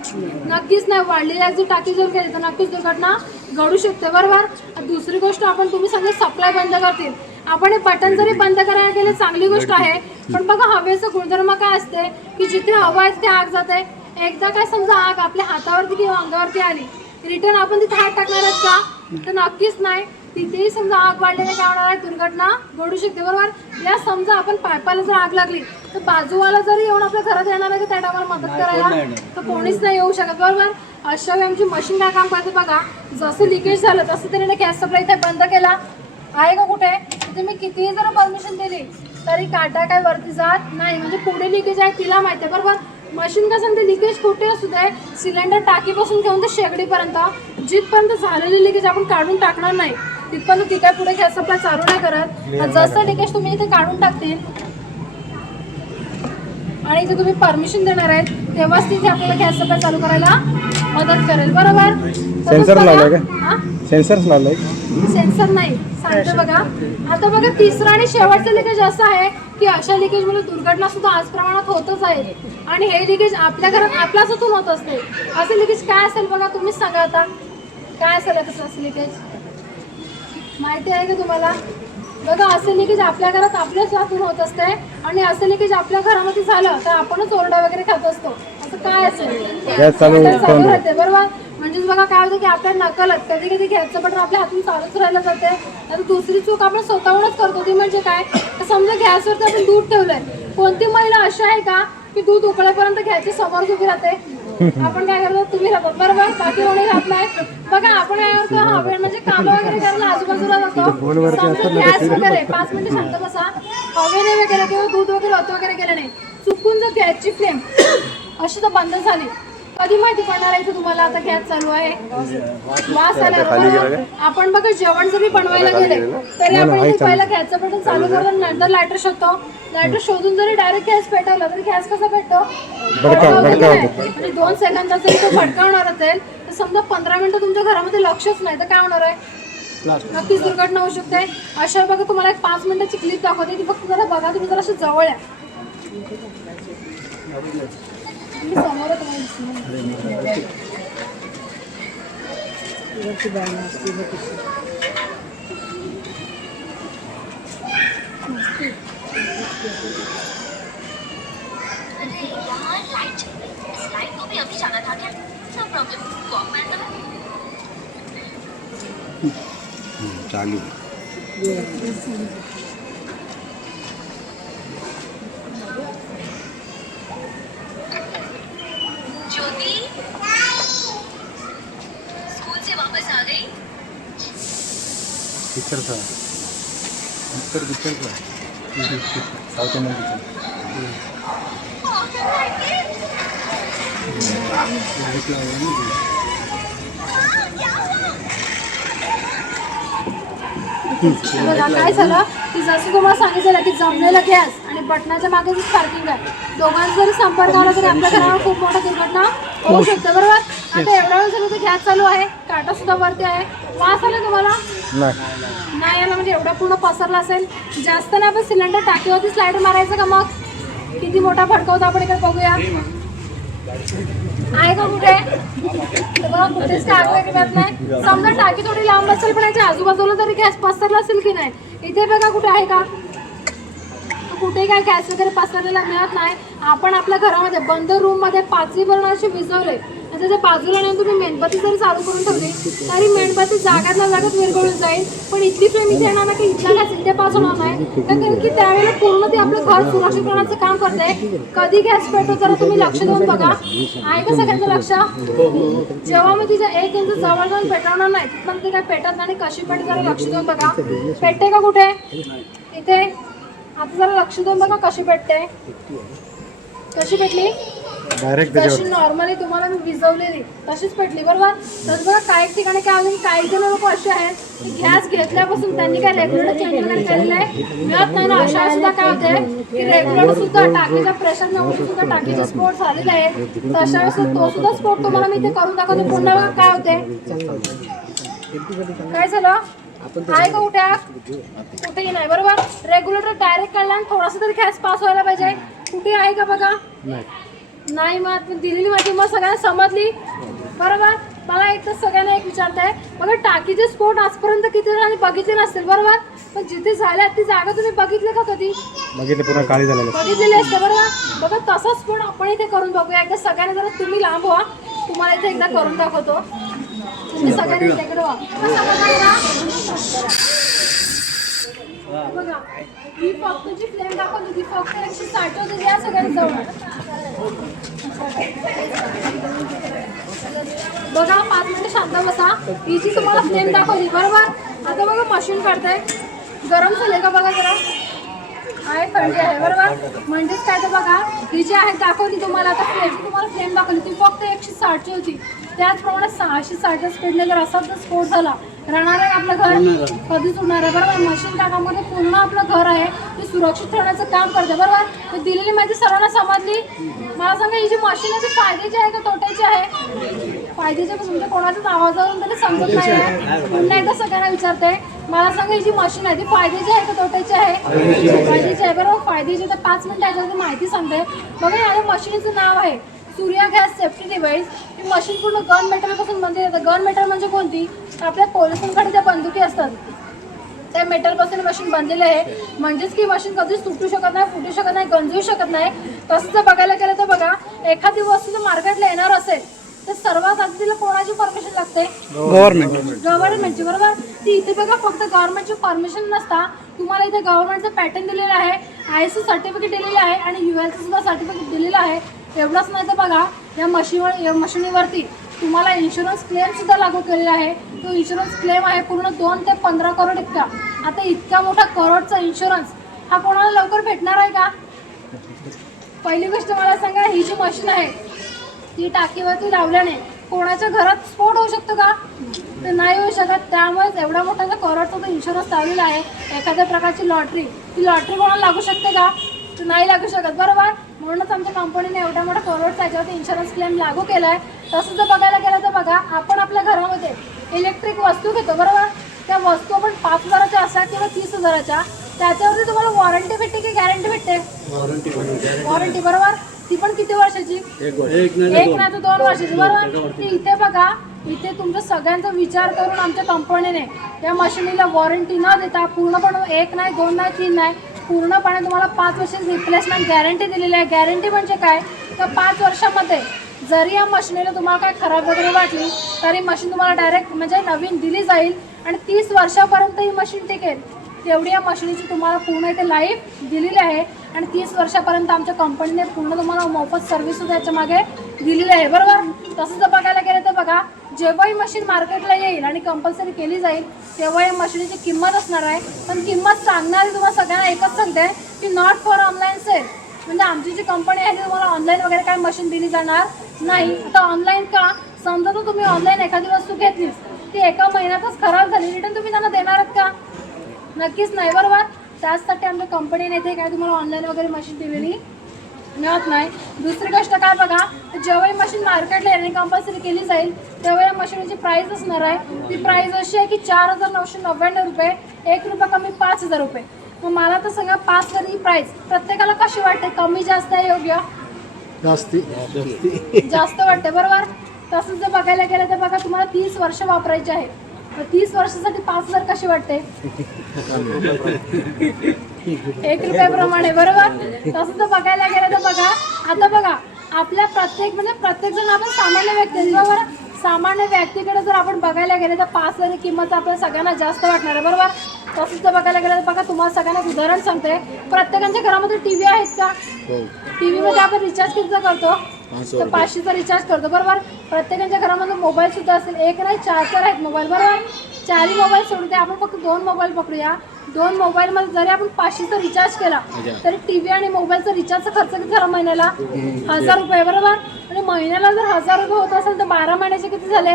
नक्कीच नाही. वाढलेली आग जर टाकी जवळ गेली तर नक्कीच दुर्घटना घडू शकते. बरोबर. दुसरी गोष्ट आपण तुम्ही सांगा सप्लाय बंद करतील आपण हे बटन जरी बंद करायला गेले चांगली गोष्ट आहे पण बघा हवेचा गुणधर्म काय असते की जिथे हवा आहे तिथे आग जाते. एकदा काय समजा आग आपल्या हातावरती किंवा अंगावरती आली रिटर्न आपण तिथे हात टाकणार आहेत का तर नक्कीच नाही. तिथेही समजा आग वाढलेली काय होणार आहे दुर्घटना घडू शकते. बरोबर. या समजा आपण पाईपाला जर आग लागली तर बाजूवाला जरी येऊन आपल्या घरात येणार आहे की त्या टायमाला मदत करायला तर कोणीच नाही येऊ शकत. बरोबर. अशा वेळी आमची मशीन काय काम करते बघा जसं लिकेज झालं तसं त्याने गॅस सप्लाय इथे बंद केला आहे का कुठे तिथे मी कितीही जर परमिशन दिली तरी काटा काय वरती जात नाही म्हणजे पुढे लिकेज आहे तिला माहिती आहे. बरोबर. मशीन काय सांगते लिकेज कुठे असू दे सिलेंडर टाकीपासून घेऊन ते शेगडीपर्यंत जिथपर्यंत झालेली लिकेज आपण काढून टाकणार नाही तिथपर्यंत ती काय पुढे गॅस सप्लाय चालू नाही करत. जसं लिकेज तुम्ही इथे काढून टाकतील आणि इथे तुम्ही परमिशन देणार आहेत तेव्हाच तिथे आपल्याला गॅस सप्लाय चालू करायला मदत करेल. बरोबर. सेन्सर लावलाय का सेन्सर लावलाय सेन्सर नाही सांगते बघा. आता बघा तिसरं आणि शेवटचं लिकेज असं आहे की अशा लिकेजमुळे दुर्घटना सुद्धा आज प्रमाणात होतच आहे आणि हे लिकेज आपल्या घरात आपल्याच हातून होत असते. असं लिकेज काय असेल बघा तुम्हीच सांगा आता काय असेल असं लिकेज माहिती आहे का तुम्हाला. बघा असं लिकेज आपल्या घरात आपल्याच हातून होत असते आणि असं लिकेज आपल्या घरामध्ये झालं तर आपणच ओरडा वगैरे खात असतो. असं काय असेल चालू राहते. बरोबर. म्हणजेच बघा काय होतं की आपल्या नकलत कधी कधी गॅसचं बटन आपल्या हातून चालूच राहिलं जाते. आता दुसरी चूक आपण स्वतःहूनच करतो ती म्हणजे काय तर समजा गॅसवरती आपण दूध ठेवलंय कोणती महिला अशी आहे का की दूध उकळेपर्यंत गॅसच्या समोरच उभी राहते आपण काय करतो तुम्ही राहतात. बरोबर. बाकी कोणी राहत नाही. बघा आपण काय करतो हवे म्हणजे काम वगैरे करायला आजूबाजूला जातो गॅस वगैरे 5 मिनिटं शांत बसा हवेने वगैरे किंवा दूध वगैरे होतं वगैरे गेलं नाही चुकून जर गॅसची फ्लेम अशी तर बंद झाली कधी माहिती पडणार आहे तुम्हाला आता गॅस चालू आहे? वास आला बरोबर. आपण बघा जेवण जरी बनवायला गेले तरी आपण इथे पहिला गॅसचं बटन चालू करतो, नंतर लायटर शोधतो. लायटर शोधून जरी डायरेक्ट गॅस पेटवला तरी गॅस कसा पेटतो? म्हणजे 2 सेकंदात जरी तो भडकावणार असेल तर समजा 15 मिनिटं तुमच्या घरामध्ये लक्षच नाही तर काय होणार आहे? नक्कीच दुर्घटना होऊ शकते. अशा बघा तुम्हाला एक 5 मिनिटाची क्लिप दाखवते, ती फक्त जरा बघा, तुम्ही जरा अशी जवळ आहे. मी समोर चालू ज्योति स्कूल से वापस आ गई? पिक्चर था पिक्चर था साउथ इंडियन पिक्चर बघा काय झालं की जसं तुम्हाला सांगितलं की जमलेला गॅस आणि बटनाच्या मागे जी स्पार्किंग आहे, दोघांचा जरी संपर्क आला तरी आपल्या घरावर खूप मोठा दुर्घटना होऊ शकते बरोबर. आता एवढा वेळ झाला तर गॅस चालू आहे, काटा सुद्धा वरती आहे, वास आला तुम्हाला नाही आला म्हणजे एवढा पूर्ण पसरला असेल. जास्त नाही आपण सिलेंडर टाकीवरती स्लाइड मारायचं का? मग किती मोठा भडकवतो आपण इकडे बघूया. आहे का कुठे? बघा कुठेच काय आग वगैरे येत नाही. समजा टाकी थोडी लांब असेल पण याच्या आजूबाजूला तरी गॅस पसरला असेल की नाही? इथे बघा कुठे आहे का? कुठे काय गॅस वगैरे पसरलेला मिळत नाही. आपण आपल्या घरामध्ये बंद रूम मध्ये 5 बर्नरचे विझवले आणि त्याच्या बाजूला नेऊन तुम्ही मेणबत्ती जरी चालू करून ठेवली तरी मेणबत्ती जागातल्या जागात विरघळून जाईल. पण इतकी फ्लेम इथे येणार ना की इथला गॅस इथे पास होणार नाही, कारण की त्यावेळेला पूर्ण ते आपलं घर सुरक्षित करण्याचं काम करते. कधी गॅस पेटतो जरा तुम्ही लक्ष देऊन बघा. आहे का सगळ्यांचं लक्ष? जेव्हा मी तिच्या 1 इंच जवळ जाऊन पेटवणार नाही पण ते काय पेटत नाही, कशी पेटते जरा लक्ष देऊन बघा. पेटते का कुठे? इथे. आता जरा लक्ष देऊन बघा कशी पेटते. कशी पेटली? डायरेक्ट जशी नॉर्मली तुम्हाला मी विजवलेली तशीच पेटली बरोबर. तर बघा काही ठिकाणी काय होईल, काही जण लोक असे आहेत की गॅस घेतल्यापासून त्यांनी काय रेग्युलेटर चेंज वगैरे केलेलं आहे मिळत नाही ना. अशा सुद्धा काय होते की रेग्युलेटर सुद्धा टाकीच्या प्रेशर नव्हते सुद्धा टाकीचे स्फोट झालेले आहेत. तर अशा वेळेस तो सुद्धा स्फोट तुम्हाला मी इथे करून दाखवते. पुन्हा बघा काय होते. काय झालं? आहे का कुठे? कुठेही नाही बरोबर. रेग्युलेटर डायरेक्ट काढला आणि थोडासा तरी गॅस पास व्हायला पाहिजे. कुठे आहे का बघा? नाही. मग दिलेली माहिती मग सगळ्यांना समजली बरोबर. मला एक तर सगळ्यांना एक विचारत आहे, बघा टाकीचे स्फोट आजपर्यंत किती जणांनी बघितले नसतील बरोबर, पण जिथे झाल्या ती जागा तुम्ही बघितले का? कधी बघितले? पूर्ण काळी झालेलं बघितलेले असते बरोबर. बघा तसाच स्फोट आपण इथे करून बघूया. एकदा सगळ्यांना जरा तुम्ही लांब व्हा, तुम्हाला इथे एकदा करून दाखवतो. तुम्ही सगळ्यांनी इकडे व्हा. बघा ही फक्त जी फ्लेम दाखवली ती फक्त 160 होती. या सगळ्यांनी जवळ बघा 5 मिनिटं शांत बसा. ही जी तुम्हाला फ्लेम दाखवली बरोबर. आता बघा मशीन काढते, गरम झाले का बघा जरा. आहे थंडी आहे बरोबर. म्हणजेच काय तर बघा ही जी आहे दाखवली तुम्हाला आता फ्लेम, तुम्हाला फ्लेम दाखवली ती फक्त 160 होती. त्याचप्रमाणे 660 स्पीडने जर असा जर स्फोट झाला राहणार आहे आपलं घर कधीच उडणार आहे बरोबर. मशीन टाकामध्ये पूर्ण आपलं घर आहे ते सुरक्षित ठेवण्याचं काम करते बरोबर. तर दिलेली माहिती सर्वांना समजली. मला सांगा ही जी मशीन आहे ती फायद्याची आहे का तोट्याची आहे? फायद्याची. तुमच्या कोणाचाच आवाजावरून तरी समजत नाही आहे. पुन्हा एकदा सगळ्यांना विचारते, मला सांगा ही जी मशीन आहे ती फायद्याची आहे का तोट्याची आहे? फायद्याची आहे बरोबर. फायद्याची. तर 5 मिनिटं याच्यावरती माहिती सांगते बघा. या मशीनचं नाव आहे सूर्या गॅस सेफ्टी डिव्हाइस. ही मशीन पूर्ण गन मेटलपासून बनते. गन मेटल म्हणजे कोणती? आपल्या पोलिसांकडे ज्या बंदुकी असतात त्या मेटलपासून मशीन बनलेली आहे. म्हणजेच की मशीन कधीच तुटू शकत नाही, फुटू शकत नाही, गंजू शकत नाही. तसं जर बघायला गेलं तर बघा एखादी वस्तू जर मार्केटला येणार असेल तर सर्वात आधी तिला कोणाची परमिशन लागते? गव्हर्नमेंटची बरोबर. ती इथे बघा फक्त गव्हर्नमेंटची परमिशन नसता तुम्हाला इथे गव्हर्नमेंटचं पॅटर्न दिलेलं आहे, ISO सर्टिफिकेट दिलेलं आहे आणि ULचं सुद्धा सर्टिफिकेट दिलेलं आहे. एवढंच नाही तर बघा या मशिनीवरती तुम्हाला इन्शुरन्स क्लेम सुद्धा लागू केलेला आहे. तो इन्शुरन्स क्लेम आहे पूर्ण 2 ते 15 करोड इतका. आता इतका मोठा करोडचा इन्शुरन्स हा कोणाला लवकर भेटणार आहे का? पहिली गोष्ट मला सांगा, ही जी मशीन आहे ती टाकीवरती लावल्याने कोणाच्या घरात स्फोट होऊ शकतो का? ते नाही होऊ शकत. त्यामुळेच एवढा मोठा जो करोडचा जो इन्शुरन्स लावलेला आहे, एखाद्या प्रकारची लॉटरी, ती लॉटरी कोणाला लागू शकते का? तर नाही लागू शकत, बरोबर. म्हणूनच आमच्या कंपनीने एवढा मोठा करोडचा याच्यावरती इन्शुरन्स क्लेम लागू केला आहे. तसं जर बघायला गेलं तर बघा, आपण आपल्या घरामध्ये इलेक्ट्रिक वस्तू घेतो, बरोबर. त्या वस्तू आपण 5,000च्या असा किंवा 30,000च्या, त्याच्यावरती तुम्हाला वॉरंटी भेटते की गॅरंटी भेटते? वॉरंटी, बरोबर. ती पण किती वर्षाची? एक नाही तर 2 वर्षाची, बरोबर. ती इथे बघा, इथे तुमच्या सगळ्यांचा विचार करून आमच्या कंपनीने या मशिनीला वॉरंटी न देता पूर्णपणे 1 नाही 2 नाही 3 नाही, पूर्णपणे तुम्हाला 5 वर्षाची रिप्लेसमेंट गॅरंटी दिलेली आहे. गॅरंटी म्हणजे काय, तर 5 वर्षामध्ये जरी या मशिनीला तुम्हाला काय खराब वगैरे वाटली तरी मशीन तुम्हाला डायरेक्ट म्हणजे नवीन दिली जाईल आणि 30 वर्षापर्यंत ही मशीन टिकेल. तेवढी या मशिनीची तुम्हाला पूर्ण इथे लाईफ दिलेली आहे आणि 30 वर्षापर्यंत आमच्या कंपनीने पूर्ण तुम्हाला मोफत सर्व्हिससुद्धा याच्या मागे दिलेली आहे, बरोबर. तसं जर बघायला गेलं तर बघा, जेव्हा ही मशीन मार्केटला येईल आणि कंपल्सरी केली जाईल तेव्हा या मशिनीची किंमत असणार आहे. पण किंमत सांगणारी तुम्हाला सगळ्यांना एकच सांगते की नॉट फॉर ऑनलाईन सेल. म्हणजे आमची जी कंपनी आहे ती तुम्हाला ऑनलाईन वगैरे काय मशीन दिली जाणार नाही. आता ऑनलाईन का, समजा तर तुम्ही ऑनलाईन एखादी वस्तू घेतलीस, ती एका महिन्यातच खराब झाली, रिटर्न तुम्ही त्यांना देणार आहात का? नक्कीच नाही, बरोबर. त्याचसाठी आमच्या कंपनीने इथे काय तुम्हाला ऑनलाईन वगैरे मशीन दिलेली मिळत नाही. दुसरी गोष्ट काय बघा, जेव्हा ही मशीन मार्केटला येणे कंपल्सरी केली जाईल तेव्हा या मशीनची प्राईस असणार आहे. ती प्राईस अशी आहे की 4,999 रुपये, 1 रुपया कमी 5,000 रुपये. मग मला तर सांगा 5,000 ही प्राईस प्रत्येकाला कशी वाटते? कमी जास्त आहे योग्य? जास्त वाटते, बरोबर. तसंच जर बघायला गेलं तर बघा, तुम्हाला 30 वर्ष वापरायची आहे, तर 30 वर्षासाठी 5,000 कशी वाटते? 1 रुपयाप्रमाणे, बरोबर. तसं जर बघायला गेलं तर बघा, आता बघा आपल्या प्रत्येक जण आपण सामान्य व्यक्ती, बरोबर. सामान्य व्यक्तीकडे जर आपण बघायला गेले तर 5,000 किंमत आपल्याला सगळ्यांना जास्त वाटणार आहे, बरोबर. तसंच जर बघायला गेलं तर बघा, तुम्हाला सगळ्यांना एक उदाहरण सांगते. प्रत्येकाच्या घरामध्ये TV आहेत का? TV आपण रिचार्ज कितीचा करतो? तर 500चा रिचार्ज करतो, बरोबर. प्रत्येकाच्या घरामध्ये मोबाईल सुद्धा असेल, 1 नाही 4 आहेत मोबाईल, बरोबर. 4 मोबाईल सोडून ते आपण फक्त 2 मोबाईल पकडूया. 2 मोबाईलमध्ये जरी आपण 500चा रिचार्ज केला तरी TV आणि मोबाईलचा रिचार्जचा खर्च किती झाला महिन्याला? 1,000 रुपये, बरोबर. आणि महिन्याला जर 1,000 रुपये होत असेल तर 12 महिन्याचे किती झाले?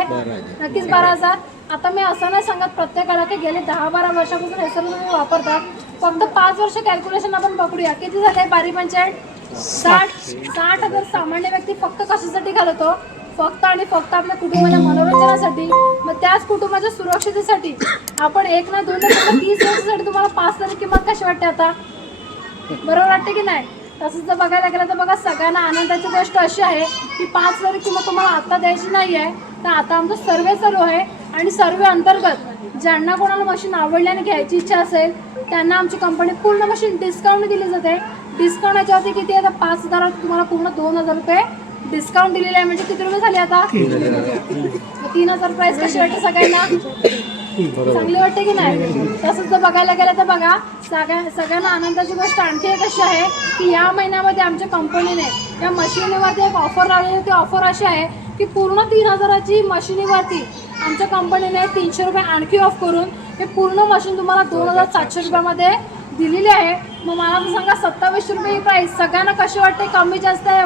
नक्कीच 12,000. आता मी असं नाही सांगत प्रत्येकाला की गेले 10-12 वर्षापासून हे सर्व तुम्ही वापरतात. फक्त 5 वर्ष कॅल्क्युलेशन आपण पकडूया, किती झाले? 12-5 60 हजार सामान्य व्यक्ती फक्त कशासाठी घालतो? फक्त आणि फक्त आपल्या कुटुंबाच्या मनोरंजनासाठी. मग त्याच कुटुंबाच्या सुरक्षितेसाठी आपण 1 ना 2 ना 30 वर्षासाठी तुम्हाला 5,000 किंमत कशी वाटते आता? बरोबर वाटते की नाही? तसंच जर बघायला गेलं तर बघा, सगळ्यांना आनंदाची गोष्ट अशी आहे की 5,000 किंमत तुम्हाला आता द्यायची नाही आहे. तर आता आमचा सर्वे चालू आहे आणि सर्वे अंतर्गत ज्यांना कोणाला मशीन आवडली आणि घ्यायची इच्छा असेल त्यांना आमची कंपनी पूर्ण मशीन डिस्काउंट दिली जाते. डिस्काउंट याच्यावरती किती आहे? तर 5,000 तुम्हाला पूर्ण 2,000 रुपये डिस्काउंट दिलेलं आहे. म्हणजे किती रुपये झाले आता? 3,000 प्राईस कशी वाटते सगळ्यांना? चांगली वाटते की नाही? तसंच जर बघायला गेलं तर बघा, सगळ्यांना आनंदाची गोष्ट आणखी एक अशी आहे की या महिन्यामध्ये आमच्या कंपनीने या मशिनीवरती एक ऑफर लावलेली. ती ऑफर अशी आहे की पूर्ण 3,000ची मशिनीवरती आमच्या कंपनीने 300 रुपये आणखी ऑफ करून हे पूर्ण मशीन तुम्हाला 2,700 रुपयामध्ये दिलेली आहे. मग मला तर सांगा 2700 रुपये ही प्राईस सगळ्यांना कशी वाटते? कमी जास्त आहे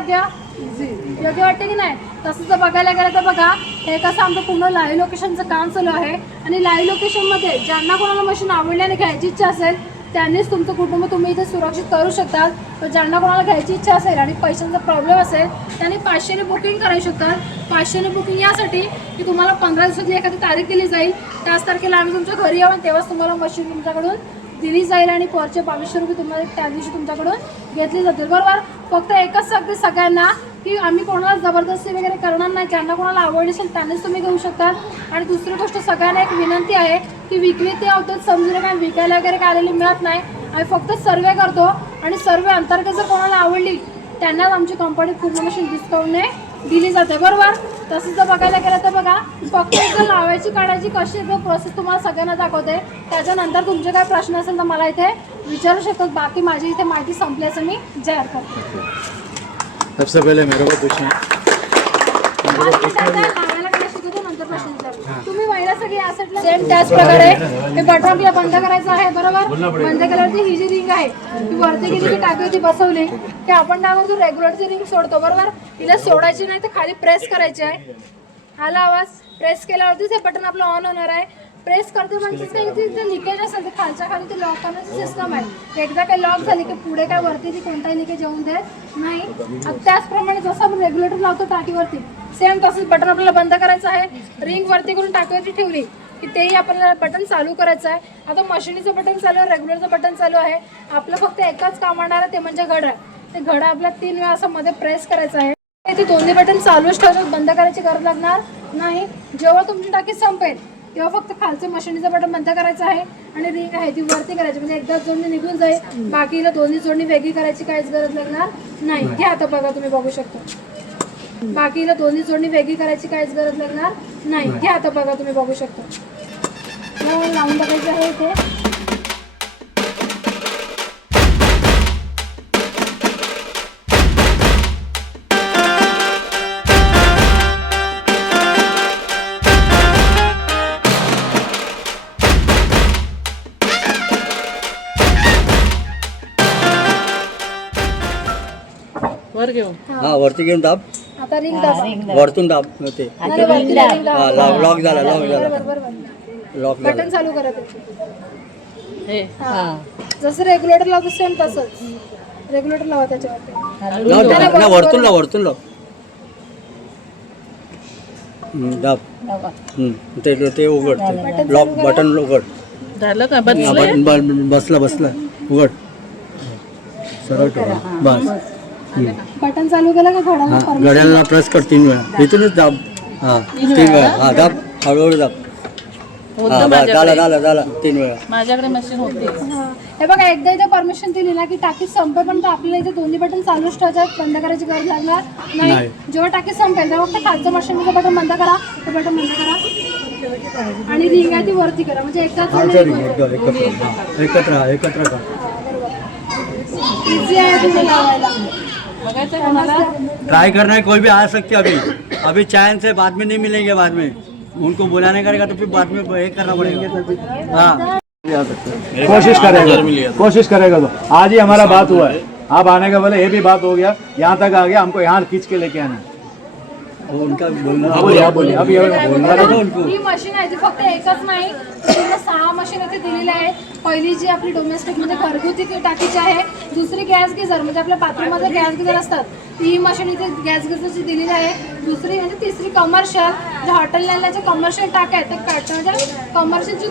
योग्य वाटते की नाही? तसं जर बघायला गेलं तर बघा, हे कसं आमचं पूर्ण लाईव्ह लोकेशनचं काम चालू आहे आणि लाईव्ह लोकेशनमध्ये ज्यांना कोणाला मशीन आवडली आणि घ्यायची इच्छा असेल त्यांनीच तुमचं कुटुंब तुम्ही इथे सुरक्षित करू शकतात. तर ज्यांना कोणाला घ्यायची इच्छा असेल आणि पैशांचा प्रॉब्लेम असेल त्यांनी 500ने बुकिंग करायला शकतात. 500ने बुकिंग यासाठी की तुम्हाला 15 दिवसाची एखादी तारीख दिली जाईल, त्याच तारखेला आम्ही तुमच्या घरी यावं आणि तेव्हाच तुम्हाला मशीन तुमच्याकडून दिली जाईल आणि परचे 2200 रुपये तुम्हाला त्या दिवशी तुमच्याकडून घेतली जातील, बरोबर. फक्त एकच सांगते सगळ्यांना की आम्ही कोणाला जबरदस्ती वगैरे करणार नाही. ज्यांना कोणाला आवडली असेल त्यांनीच तुम्ही घेऊ शकता. आणि दुसरी गोष्ट सगळ्यांना एक विनंती आहे की विक्रेते होतो समजून काय विकायला वगैरे काय आलेली मिळत नाही. आम्ही फक्त सर्वे करतो आणि सर्वे अंतर्गत जर कोणाला आवडली त्यांनाच आमची कंपनी पूर्ण मशीन डिस्काउंटने दिली जाते, बरोबर. तसंच जर बघायला गेलं तर बघा, फक्त जर लावायची काढायची कशी प्रोसेस तुम्हाला सगळ्यांना दाखवते. त्याच्यानंतर तुमचे काय प्रश्न असेल तर मला इथे विचारू शकतात. बाकी माझी इथे माहिती संपली असं मी जाहीर करतो. सबसे पहले मेरे को पूछना लावायला काय शिकवतो, नंतर प्रश्न विचारू. तुम्ही महिला सगळी या साईडला सेम त्याच प्रकारे हे बटन आपल्याला बंद करायचं आहे बरोबर. बंद केल्यावरती ही जी रिंग आहे ती वरती गेली की टाकीवरती बसवली की आपण काय म्हणतो रेग्युलरची रिंग सोडतो बरोबर. हिला सोडायची नाही तर खाली प्रेस करायची आहे. आला आवाज. प्रेस केल्यावरतीच हे बटन आपलं ऑन होणार आहे. प्रेस करते म्हणजे काही तिथे लिकेज असेल तर खालच्या खाली ते लॉक करण्याची सिस्टम आहे. एकदा काही लॉक झाली की पुढे काय वरती ती कोणताही लिकेज येऊन देत नाही. त्याचप्रमाणे जसं आपण रेग्युलेटर लावतो टाकीवरती सेम तसंच बटन आपल्याला बंद करायचं आहे. रिंग वरती करून टाकीवरती ठेवली की तेही आपल्याला बटन चालू करायचं आहे. आता मशिनीचं बटन चालू आहे, रेग्युलरचं बटन चालू आहे. आपलं फक्त एकच काम आणणार आहे ते म्हणजे घड्याळ. ते घड्याळ आपल्याला 3 वेळा असं मध्ये प्रेस करायचं आहे. ते दोन्ही बटन चालूच ठेवतात, बंद करायची गरज लागणार नाही. जेव्हा तुमची टाकी संपेल तेव्हा फक्त खालचं मशिनीचं बटन बंद करायचं आहे आणि रिंग आहे ती वरती करायची. म्हणजे एकदा जोडणी निघून जाईल, बाकीला दोन्ही जोडणी वेगळी करायची काहीच गरज लागणार नाही. हे आता बघा तुम्ही बघू शकता. बाकीला दोन्ही जोडणी वेगळी करायची काहीच गरज लागणार नाही. हे आता बघा तुम्ही बघू शकता. लावून बघायचं आहे इथे. हा वरती घेऊन दाब. आता रिंग दाबा. वरतून दाब ते. नाही, वरती रिंग दाबा. हा लॉक झाला लॉक झाला बरोबर. लॉक झाला. बटन चालू करा त्याचे. हा. जसं रेग्युलेटर लावतो सेम तसंच रेग्युलेटर लावा त्याच्यावरती. लाव वरतून लाव वरतून लाव. दाब. ते उघड लॉक बटन उघड. झालं का बटन बसला उघड सरळ ठेवा बस. बटन चालू केलं का घड्याळ घड्याला प्रेस कर 3 वेळा. इथूनच दाब. हा 3 वेळा. हा दाब हळूहळू दाब. हा बस झाला 3 वेळा. माझ्याकडे मशीन होती. हे बघा एकदा इथे परमिशन दिली ना की टाकी संपेपर्यंत आपल्याला इथे दोन्ही बटन चालूच ठेवायचं, बंद करायची गरज लागणार नाही. जेव्हा टाकी संपेल तेव्हा फक्त खालचं मशीनचं बटन बंद करा, ते बटन बंद करा आणि रिंग आहे ती वरती करा. म्हणजे एकत्र का इझी आहे तुम्ही लावायला. बघायचं कोणाला ट्राई करना है. कोई भी आ सकते अभी चैन से बाद में नहीं मिलेंगे. बाद में उनको बुलाने करेगा तो फिर बाद में ये करना पड़ेगा. हाँ कोशिश करेगा तो आज ही हमारा बात हुआ है. आप आने का बोले ये भी बात हो गया. यहाँ तक आ गया, हमको यहाँ खींच के लेके आना है. उनका बोलना बोलिए अब ये बोलना था उनको. ही मशीन आहे ती फक्त एकच नाही, पूर्ण 6 मशीन इथे दिलेल्या आहेत. पहिली जी आपली डोमेस्टिक म्हणजे घरगुती टाकीची आहे. दुसरी गॅस गिझर म्हणजे आपल्या बाथरूममध्ये गॅस गिझर असतात ही मशीन इथे गॅस गिझरची दिलेली आहे. दुसरी म्हणजे तिसरी कमर्शियल जे हॉटेलला जे कमर्शियल टाक आहे तर म्हणजे कमर्शियलची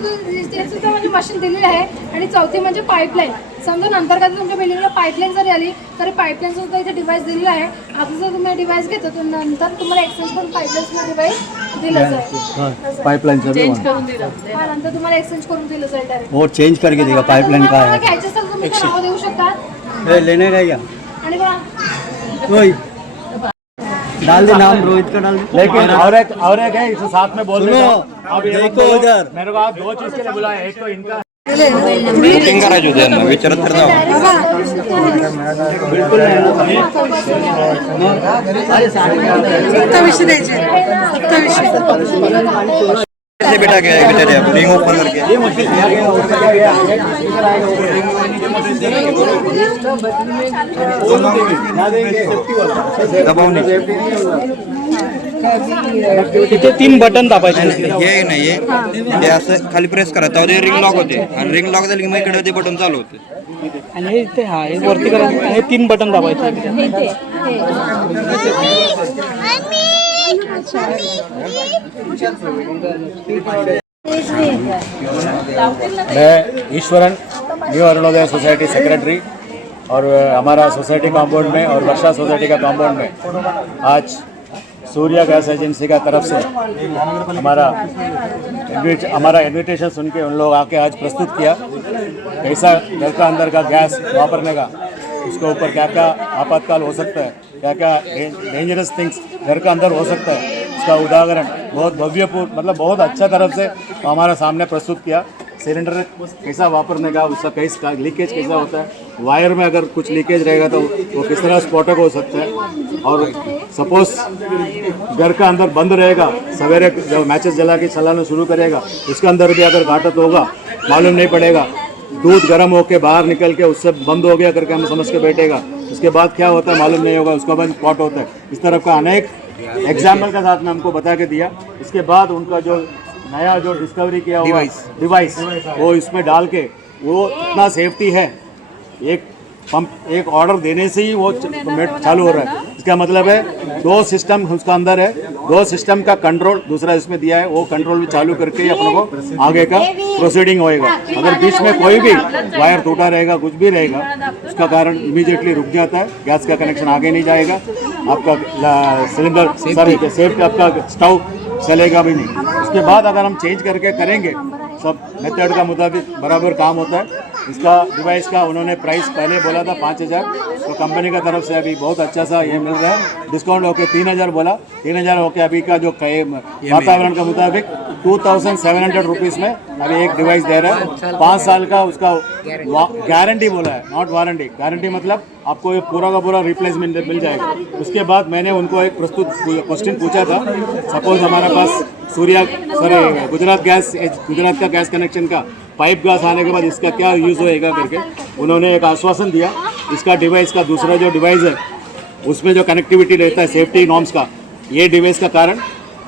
सुद्धा म्हणजे मशीन दिलेली आहे. आणि चौथी म्हणजे पाईपलाईन. समजा नंतर कधी तुमच्या बिल्डिंगला पाईपलाईन जरी आली तरी पाईपलाईनचं सुद्धा इथे डिव्हाइस दिलेलं आहे. आता जर तुम्ही डिव्हाइस घेता तर नंतर तुम्हाला एक्सचेंज करून पाईपलाईनचं डिव्हाइस दिलं जाईल. पाइपलाइन चेंज करून दिलं. नंतर तुम्हाला एक्सचेंज करून दिलं जाईल डायरेक्ट. वो चेंज करके देगा. पाइपलाइन का है. घ्यायचं असेल तुम्ही तर नाव देऊ शकता. ये लेने का क्या आणि बघा कोई डाल दे नाम रोहित का डाल दे. लेकिन और एक है इसे साथ में बोल देता हूं. अब ये देखो उधर. मेरे को आप 2 चीज के लिए बुलाया. एक तो इनका मीटिंग करायची होती यांना, विचारत तर जाऊ. कैसे बेटा क्या है बेटा आप रिंग ओपन करके ये मशीन दिया गया उसका क्या गया आगे टीचर आएगा वो दोनों देंगे सेफ्टी वाला दबाव नहीं. इथे 3 बटन दाबायचे. हे नाही हे असं खाली प्रेस करा तेव्हा ते रिंग लॉक होते आणि रिंग लॉक झाली की मग इकडे ते बटन चालू होते. आणि हे इथे हे वरती करायचं आणि हे 3 बटन दाबायचे. मैं Eswaran new Arunoday society secretary और हमारा सोसाइटी कंपाउंड में और वर्षा सोसाइटी का कंपाउंड में आज सूर्या गैस एजेंसी का तरफ से हमारा इन्विटेशन सुन के उन लोग आके आज प्रस्तुत किया कैसा घर का अंदर का गैस वापरने का, उसके ऊपर क्या क्या आपातकाल हो सकता है, क्या क्या डेंजरस थिंग्स घर का अंदर हो सकता है, उसका उदाहरण बहुत भव्यपूर्ण मतलब बहुत अच्छा तरफ से हमारे सामने प्रस्तुत किया. सिलेंडर कैसा वापरने का, उसका कैसा लीकेज कैसा होता है, वायर में अगर कुछ लीकेज रहेगा तो वो किस तरह स्पॉटक हो सकता है। और सपोज घर का अंदर बंद रहेगा, सवेरे जब मैचेस जला के चलाना शुरू करेगा उसके अंदर भी अगर घाटत होगा मालूम नहीं पड़ेगा। दूध गर्म होके बाहर निकल के उससे बंद हो गया करके हम समझ के बैठेगा, उसके बाद क्या होता है मालूम नहीं होगा, उसके बाद स्पॉट होता है। इस तरह का अनेक एग्जाम्पल के साथ में हमको बता के दिया। इसके बाद उनका जो नया जो डिस्कवरी किया हुआ डिवाइस वो इसमें डाल के वो इतना सेफ्टी है, एक पंप एक ऑर्डर देने से ही वो चालू हो रहा है। इसका मतलब है 2 सिस्टम उसका अंदर है, 2 सिस्टम का कंट्रोल दूसरा इसमें दिया है, वो कंट्रोल भी चालू करके ही अपने को आगे का प्रोसीडिंग होएगा। अगर बीच में कोई भी वायर टूटा रहेगा, कुछ भी रहेगा, उसका कारण इमीडिएटली रुक जाता है, गैस का कनेक्शन आगे नहीं जाएगा, आपका सिलेंडर सॉरी सेफ्टी आपका स्टोव चलेगा भी नहीं। उसके बाद अगर हम चेंज करके करेंगे सब मेथड का मुताबिक बराबर काम होता है। इसका डिवाइस का उन्होंने प्राइस पहले बोला था 5000, तो कंपनी का तरफ से अभी बहुत अच्छा सा ये मिल रहा है, डिस्काउंट होके 3000 बोला, 3000 होके अभी का जो वातावरण के मुताबिक 2700 रुपीज़ में अभी एक डिवाइस दे रहा है। 5 साल का उसका गारंटी बोला है, नॉट वारंटी। गारंटी मतलब आपको ये पूरा का पूरा रिप्लेसमेंट मिल जाएगा। उसके बाद मैंने उनको एक प्रस्तुत क्वेश्चन पूछा था, सपोज हमारे पास गुजरात का गैस कनेक्शन का पाइप गैस आने के बाद इसका क्या यूज़ होएगा करके उन्होंने एक आश्वासन दिया। इसका डिवाइस का दूसरा जो डिवाइस है उसमें जो कनेक्टिविटी रहता है सेफ्टी नॉर्म्स का, ये डिवाइस का कारण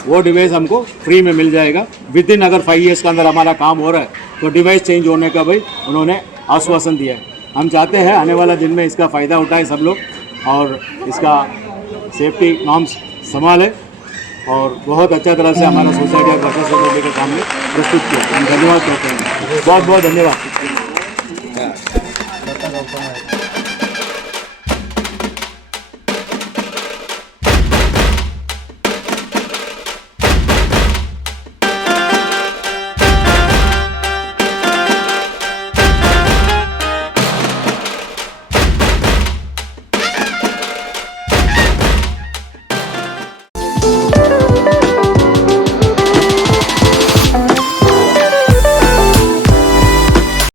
वो डिवाइस हमको फ्री में मिल जाएगा। विद इन अगर 5 ईयर्स के अंदर हमारा काम हो रहा है तो डिवाइस चेंज होने का भाई उन्होंने आश्वासन दिया है। हम चाहते हैं आने वाला दिन में इसका फ़ायदा उठाए सब लोग और इसका सेफ्टी नॉर्म्स संभालें और बहुत अच्छा तरह से हमारा सोसाइटी और वर्कर सोसाइटी के सामने प्रस्तुत किया। हम धन्यवाद करते हैं, बहुत बहुत धन्यवाद।